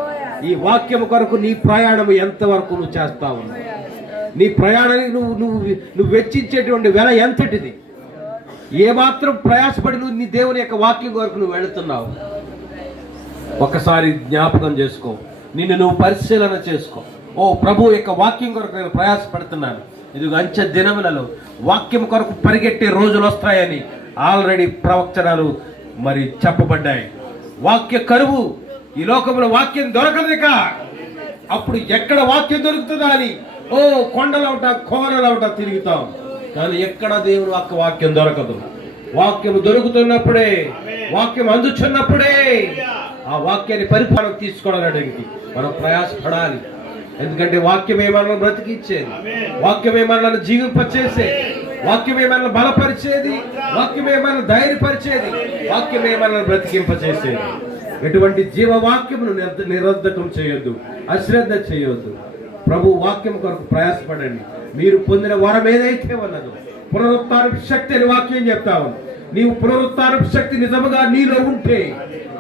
ఈ వాక్యం కొరకు నీ ప్రయాణం ఎంతవరకు నువ్వు చేస్తా ఉన్నావు? నీ ప్రయాణానికి నువ్వు వెచ్చించేటువంటి వెల ఎంతటిది? ఏమాత్రం ప్రయాసపడి నువ్వు నీ దేవుని యొక్క వాక్యం కొరకు నువ్వు వెళుతున్నావు? ఒకసారి జ్ఞాపకం చేసుకో, నిన్ను నువ్వు పరిశీలన చేసుకో. ప్రభు యొక్క వాక్యం కొరకు నేను ప్రయాసపడుతున్నాను. ఇది అంచె దినములలో వాక్యం కొరకు పరిగెట్టే రోజులు వస్తాయని ఆల్రెడీ ప్రవచనాలు మరి చెప్పబడ్డాయి. వాక్య కరువు, ఈ లోకంలో వాక్యం దొరకదుక. అప్పుడు ఎక్కడ వాక్యం దొరుకుతుందా అని కొండలవుట కోనలవుట తిరుగుతాం, కానీ ఎక్కడ దేవుని యొక్క వాక్యం దొరకదు. వాక్యం దొరుకుతున్నప్పుడే, వాక్యం అందుచున్నప్పుడే ఆ వాక్యాన్ని పరిపాలన తీసుకోవడానికి మనం ప్రయాసపడాలి. ఎందుకంటే వాక్యమే మనల్ని బ్రతికించేది, వాక్యమే మనల్ని జీవింపచేసేది, వాక్యమే మనల్ని బలపరిచేది, వాక్యమే మనల్ని ధైర్యపరిచేది, వాక్యమే మనల్ని బ్రతికింపచేసేది. ఎటువంటి జీవవాక్యమును నిరర్ధకం చేయొద్దు, అశ్రద్ధ చేయొద్దు. ప్రభు వాక్యం కొరకు ప్రయాసపడండి. మీరు పొందిన వరం ఏదైతే ఉన్నదో, పునరుత్థానపు శక్తి అని వాక్యం చెప్తా ఉంది. నీవు పునరుత్థానపు శక్తి నిజముగా నీలో ఉంటే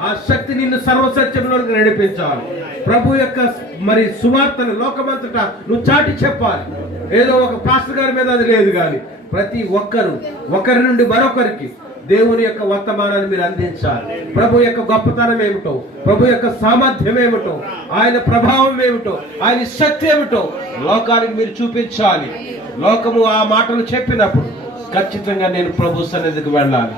ఆ శక్తి నిన్ను సర్వసత్యంలోకి నడిపించాలి. ప్రభు యొక్క మరి సువార్తను లోకమంతటా నువ్వు చాటి చెప్పాలి. ఏదో ఒక పాస్టర్ గారి మీద అది లేదు, కానీ ప్రతి ఒక్కరు ఒకరి నుండి మరొకరికి దేవుని యొక్క వర్తమానాన్ని మీరు అందించాలి. ప్రభు యొక్క గొప్పతనం ఏమిటో, ప్రభు యొక్క సామర్థ్యం ఏమిటో, ఆయన ప్రభావం ఏమిటో, ఆయన శక్తి ఏమిటో లోకానికి మీరు చూపించాలి. లోకము ఆ మాటలు చెప్పినప్పుడు ఖచ్చితంగా నేను ప్రభు సన్నిధికి వెళ్ళాలి.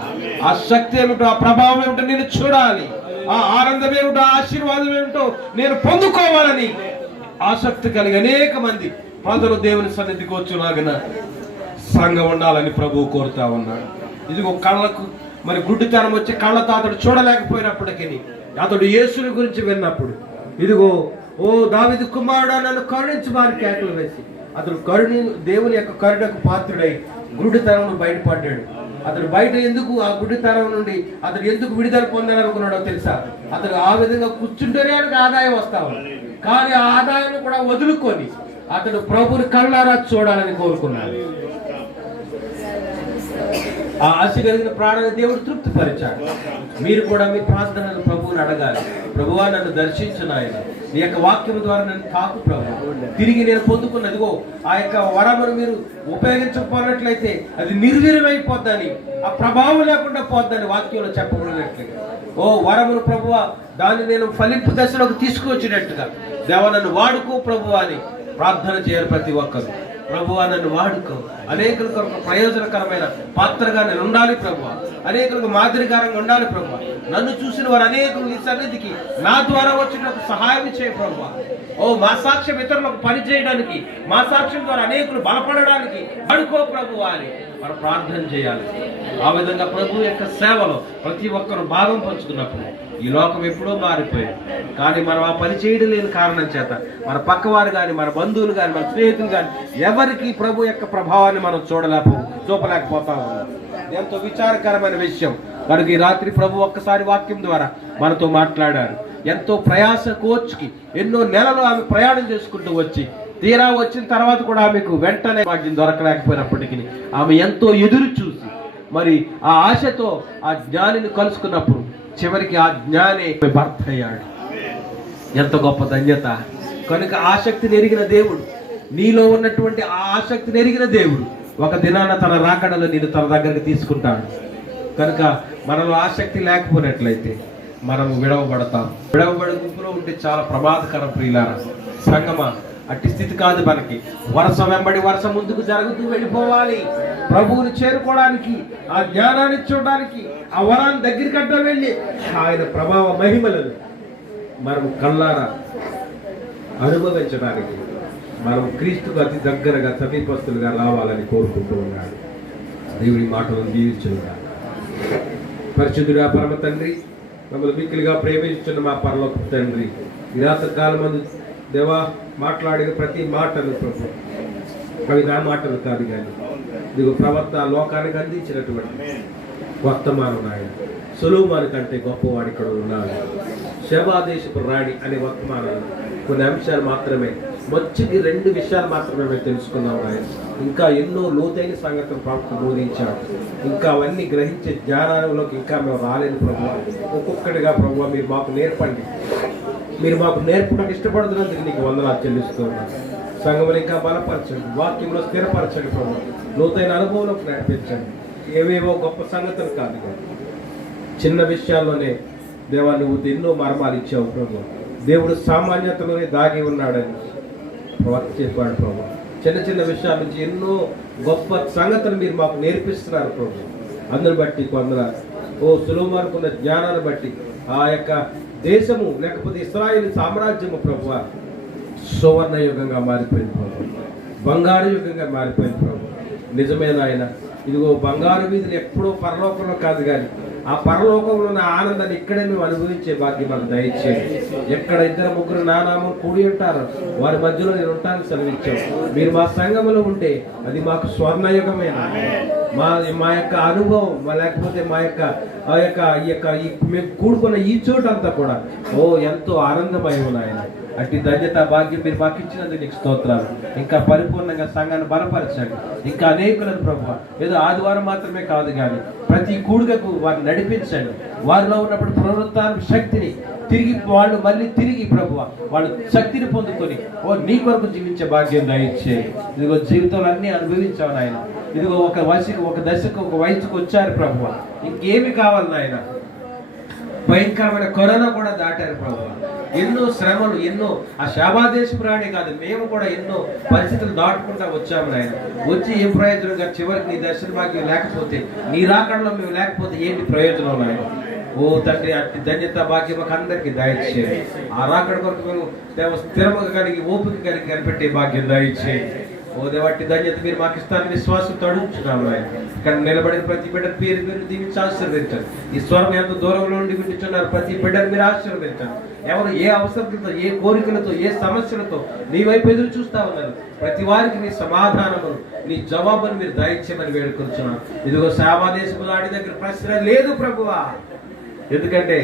ఆ శక్తి ఏమిటో, ఆ ప్రభావం ఏమిటో నేను చూడాలి, ఆ ఆనందం ఏమిటో, ఆ ఆశీర్వాదం ఏమిటో నేను పొందుకోవాలని ఆసక్తి కలిగి అనేక మంది ప్రజలు దేవుని సన్నిధికి వచ్చులాగిన సంఘం ఉండాలని ప్రభువు కోరుతా ఉన్నాడు. ఇదిగో కళ్ళకు మరి గుడ్డితనం వచ్చి కళ్ళతో అతడు చూడలేకపోయినప్పటికీ అతడు యేసుని గురించి విన్నప్పుడు, ఇదిగో ఓ దావీదు కుమారుడా నన్ను కరుణించు వారి కేకలు వేసి అతడు దేవుని యొక్క కరుణకు పాత్రుడై గుడ్డితనం బయటపడ్డాడు. అతడు బయట ఎందుకు ఆ గుడ్డితనం నుండి అతడు ఎందుకు విడుదల పొందాలనుకున్నాడో తెలుసా? అతడు ఆ విధంగా కూర్చుంటేనే ఆదాయం వస్తా ఉంది, కానీ ఆ ఆదాయాన్ని కూడా వదులుకొని అతడు ప్రభుని కళ్ళారా చూడాలని కోరుకున్నాడు. ఆ ఆశ కలిగిన ప్రాణాన్ని దేవుడు తృప్తిపరిచాడు. మీరు కూడా మీ ప్రార్థనలు ప్రభువుని అడగాలి. ప్రభువా నన్ను దర్శించు నాయన, నీ యొక్క వాక్యం ద్వారా నన్ను తాకు ప్రభు, తిరిగి నేను పొందుకున్నదిగో ఆ యొక్క వరమును మీరు ఉపయోగించకపోయినట్లయితే అది నిర్వీర్యమైపోద్దని, ఆ ప్రభావం లేకుండా పోద్దని వాక్యంలో చెప్పబడినట్లుగా ఓ వరమును ప్రభువా దాన్ని నేను ఫలింపు దశలోకి తీసుకువచ్చినట్టుగా దేవా నన్ను వాడుకో ప్రభువా అని ప్రార్థన చేయాలి ప్రతి ఒక్కరు. ప్రభువా నన్ను వాడుకో, అనేకుల కొరకు ప్రయోజనకరమైన పాత్రగా నేను ఉండాలి ప్రభువా, అనేకులకు మాదిరికరంగా ఉండాలి ప్రభువా, నన్ను చూసిన వారు అనేకులు నీ సన్నిధికి నా ద్వారా వచ్చినప్పుడు సహాయం చేయ ప్రభువా. ఓ మా సాక్ష్యం ఇతరులకు పని చేయడానికి, మా సాక్ష్యం ద్వారా అనేకులు బలపడడానికి వాడుకో ప్రభువా అని మనం ప్రార్థన చేయాలి. ఆ విధంగా ప్రభు యొక్క సేవలో ప్రతి ఒక్కరు భాగం పంచుకున్నప్పుడు ఈ లోకం ఎప్పుడో మారిపోయింది, కానీ మనం ఆ పని చేయడం లేని కారణం చేత మన పక్కవారు కానీ, మన బంధువులు కానీ, మన స్నేహితులు కానీ ఎవరికి ప్రభు యొక్క ప్రభావాన్ని మనం చూపలేకపోతా ఉన్నాం. ఎంతో విచారకరమైన విషయం. కనుక ఈ రాత్రి ప్రభు ఒక్కసారి వాక్యం ద్వారా మనతో మాట్లాడారు. ఎంతో ప్రయాస కోచ్కి ఎన్నో నెలలు ఆమె ప్రయాణం చేసుకుంటూ వచ్చి తీరా వచ్చిన తర్వాత కూడా ఆమెకు వెంటనే భాగ్యం దొరకలేకపోయినప్పటికీ ఆమె ఎంతో ఎదురు చూసి మరి ఆ ఆశతో ఆ జ్ఞానిని కలుసుకున్నప్పుడు చివరికి ఆ జ్ఞాని భర్త అయ్యాడు. ఎంత గొప్ప ధన్యత. కనుక ఆసక్తిని ఎరిగిన దేవుడు, నీలో ఉన్నటువంటి ఆ ఆసక్తిని ఎరిగిన దేవుడు ఒక దినాన తన రాకడలో నేను తన దగ్గరికి తీసుకుంటాడు. కనుక మనలో ఆసక్తి లేకపోయినట్లయితే మనం విడవబడతాం. విడవబడి గుంపులో ఉంటే చాలా ప్రమాదకరం ప్రియులారా. సంగమా అట్టి స్థితి కాదు మనకి. వరుస వెంబడి వరుస ముందుకు జరుగుతూ వెళ్ళిపోవాలి. ప్రభువుని చేరుకోవడానికి, ఆ జ్ఞానాన్ని చూడడానికి, ఆ వరాన్ని దగ్గరికి అడ్డ వెళ్ళి ఆయన ప్రభావ మహిమలను మనం కళ్ళారా అనుభవించడానికి మనం క్రీస్తుకు అతి దగ్గరగా సమీపస్తులుగా రావాలని కోరుకుంటూ ఉన్నాడు. దేవుని మాటలను దీవించుగా. పరిశుద్ధుడా పరమ తండ్రి, మమ్మల్ని మిక్కిలిగా ప్రేమించున్న మా పరలోక తండ్రి, ఈ రాత్రి కాలం దేవా మాట్లాడిన ప్రతి మాటలు ప్రభు అవి నా మాటలు కాదు, కానీ ఇదిగో ప్రవర్త లోకానికి అందించినటువంటి వర్తమానం ఆయన సొలొమోను కంటే గొప్పవాడు ఇక్కడ ఉన్నాడు. శేబాదేశపు రాణి అనే వర్తమానాలు కొన్ని అంశాలు మాత్రమే, మొచ్చికి 2 విషయాలు మాత్రమే మేము తెలుసుకున్నాం. ఆయన ఇంకా ఎన్నో లోతైన సంగతులు ప్రభుత్వం బోధించాడు. ఇంకా అవన్నీ గ్రహించే జ్ఞానంలోకి ఇంకా మేము రాలేదు ప్రభు. ఒక్కొక్కటిగా ప్రభు మీరు మాకు నేర్పండి. మీరు మాకు నేర్పడానికి ఇష్టపడుతున్నందుకు నీకు వందనాలు చెల్లిస్తూ ఉన్నాను. సంఘములు ఇంకా బలపరచండి, వాక్యంలో స్థిరపరచండి ప్రభు, లోతైన అనుభవంలోకి నడిపించండి. ఏవేవో గొప్ప సంగతులు కాదు, చిన్న విషయాల్లోనే దేవా నువ్వు ఎన్నో మర్మాలు ఇచ్చావు ప్రభు. దేవుడు సామాన్యతలోనే దాగి ఉన్నాడని చెప్పాడు ప్రభు. చిన్న చిన్న విషయాల నుంచి ఎన్నో గొప్ప సంగతులు మీరు మాకు నేర్పిస్తున్నారు ప్రభు. అందుని బట్టి కొందరు ఓ సొలొమోనుకున్న జ్ఞానాన్ని బట్టి ఆ యొక్క దేశము లేకపోతే ఇశ్రాయేలు సామ్రాజ్యము ప్రభు సువర్ణ యుగంగా మారిపోయింది ప్రభు, బంగారు యుగంగా మారిపోయింది ప్రభు. నిజమైన ఆయన ఇదిగో బంగారు వీధులు ఎప్పుడో పరలోకంలో కాదు, కానీ ఆ పరలోకంలో ఉన్న ఆనందాన్ని ఇక్కడే మేము అనుభవించే భాగ్యం మనకు దయచేయండి. ఎక్కడ 2-3 నా నామం కూడి ఉంటారో వారి మధ్యలో నేను ఉంటానని సెలవిచ్చాం. మీరు మా సంఘంలో ఉంటే అది మాకు స్వర్ణయుగమైన మా యొక్క అనుభవం, లేకపోతే మా యొక్క మేము కూడుకున్న ఈ చోటంతా కూడా ఎంతో ఆనందమయం ఆయన. అట్టి ధన్యత భాగ్యం మీరు మాకు ఇచ్చినందుకు నీకు స్తోత్రాలు. ఇంకా పరిపూర్ణంగా సంఘాన్ని బలపరచండి. ఇంకా అనేకులను ప్రభు ఏదో ఆదివారం మాత్రమే కాదు, కానీ ప్రతి కూడుకకు వారిని నడిపించండి. వారిలో ఉన్నప్పుడు పునరుత్థాన శక్తిని వాళ్ళు మళ్ళీ తిరిగి ప్రభు వాళ్ళు శక్తిని పొందుకొని నీ కొరకు జీవించే భాగ్యం దయచేయి. ఇదిగో జీవితంలో అన్నీ అనుభవించావు నాయన. ఇదిగో ఒక దశకు ఒక వయసుకు వచ్చారు ప్రభు, ఇంకేమి కావాలి నాయన. భయంకరమైన కరోనా కూడా దాటారు ప్రభు. ఎన్నో శ్రమలు, ఎన్నో ఆ శాబాదేశపు రాణి కాదు, మేము కూడా ఎన్నో పరిస్థితులు దాటుకుంటా వచ్చాము నాయన. వచ్చి ఏం ప్రయోజనంగా చివరికి నీ దర్శన భాగ్యం లేకపోతే, నీ రాకడలో మేము లేకపోతే ఏంటి ప్రయోజనం నాయన? ఓ తండ్రి, అట్టి ధన్యత భాగ్యం మాకు అందరికీ దయచేయండి. ఆ రాకడ కొరకు మేము స్థిరముగా కలిగి, ఓపిక కలిగి కనిపెట్టే భాగ్యం దయచేయండి. ఓ దేవట్టి ధన్యత మీరు మాకు ఇస్తారని విశ్వాసంతో అడుగుతున్నాము ఆయన. ఇక్కడ నిలబడిన ప్రతి బిడ్డ పేరు మీరు దీవించి ఆశీర్వదించండి. ఈ స్వరం ఎంత దూరంలో నుండి వింటున్నారు, ప్రతి బిడ్డను మీరు ఆశీర్వదించండి. ఎవరు ఏ అవసరతలతో, ఏ కోరికలతో, ఏ సమస్యలతో నీ వైపు ఎదురు చూస్తా ఉన్నారు, ప్రతి వారికి నీ సమాధానము, నీ జవాబును మీరు దయచేయమని వేడుకొచ్చున్నాను. ఇదిగో శాబాదేశపు రాణి దగ్గర ప్రశ్న లేదు ప్రభువా, ఎందుకంటే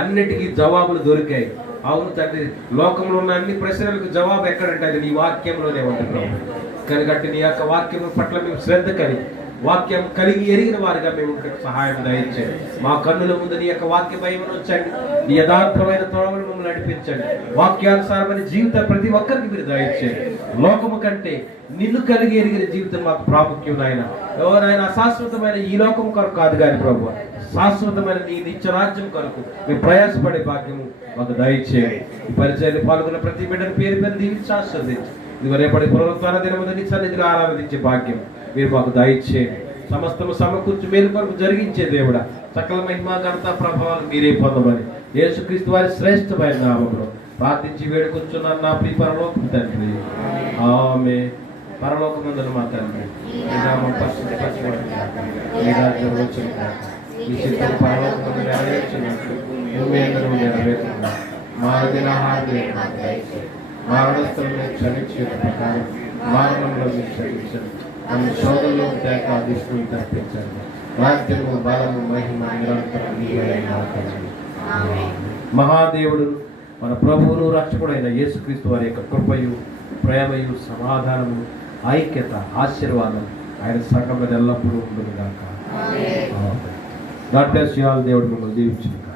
అన్నిటికీ జవాబులు దొరికాయి. అవును తండ్రి, లోకంలో ఉన్న అన్ని ప్రశ్నలకు జవాబు ఎక్కడంటే అది నీ వాక్యంలోనే ఉంటుంది. కనుకట్టి నీ యొక్క వాక్యం పట్ల మేము శ్రద్ధ కలిగి, వాక్యం కలిగి ఎరిగిన వారిగా మేము సహాయం దయచేయండి. మా కన్నుల ముందు నీ యొక్క వాక్య భయం ఉంచండి. నీ యథార్థమైన తోడవలు మమ్మల్ని నడిపించండి. వాక్యానుసారమైన జీవితం ప్రతి ఒక్కరికి మీరు దయచేయండి. లోకము కంటే నిన్ను కలిగి ఎరిగిన జీవితం మాకు ప్రాముఖ్యం నాయన. ఎవరైనా అశాశ్వతమైన ఈ లోకం కొరకు కాదు కానీ ప్రభు, శాశ్వతమైన నీ నిత్య రాజ్యం కొరకు మేము ప్రయాసపడే భాగ్యము మాకు దయచేయండి. ఈ పరిచయాన్ని పాల్గొన్న ప్రతి బిడ్డను పేరు పేరు దీవించి ఆశీర్వదించి, ఇదిగో రేపటి పునరుత్థాన దినమున నీ సన్నిధిలో ఆరాధించే భాగ్యం మీరు మాకు దయచేయండి. సమస్తము సమకూర్చి మేలు కొరకు జరిగించే దేవుడా, సకల మహిమ ఘనత ప్రభావాలు మీరే పొందమని యేసుక్రీస్తు వారి శ్రేష్టమైన నామములో ప్రార్థించి వేడుకొచ్చున్నాను నా ప్రియ పరలోకపు తండ్రి. ఆమేన్. పరలోకమందున మా తండ్రి, నీ నామం పరిశుద్ధపరచబడును గాక, నీ రాజ్యం వచ్చును గాక, నీ చిత్తం పరలోకమందు నెరవేర్చున్నట్లు భూమి యందును నెరవేరును. మా దినాహారం మాకు దయచేయండి. మా రుణస్థులను క్షమించే ప్రకారం మారణంలో మీరు క్షమించండి. మన శోధనలో తేక తీసుకుని తప్పించండి. రాజ్యము, బలము, మహిమ నిరంతరం నీవే తండ్రి. మహాదేవుడు మన ప్రభువును రక్షకుడైన యేసుక్రీస్తు వారి యొక్క కృపయు, ప్రేమయు, సమాధానము, ఐక్యత, ఆశీర్వాదం ఆయన సంఘం మీద ఎల్లప్పుడూ ఉంటుంది గాక. God bless you all. దేవుడు మిమ్మల్ని దీవించును గాక.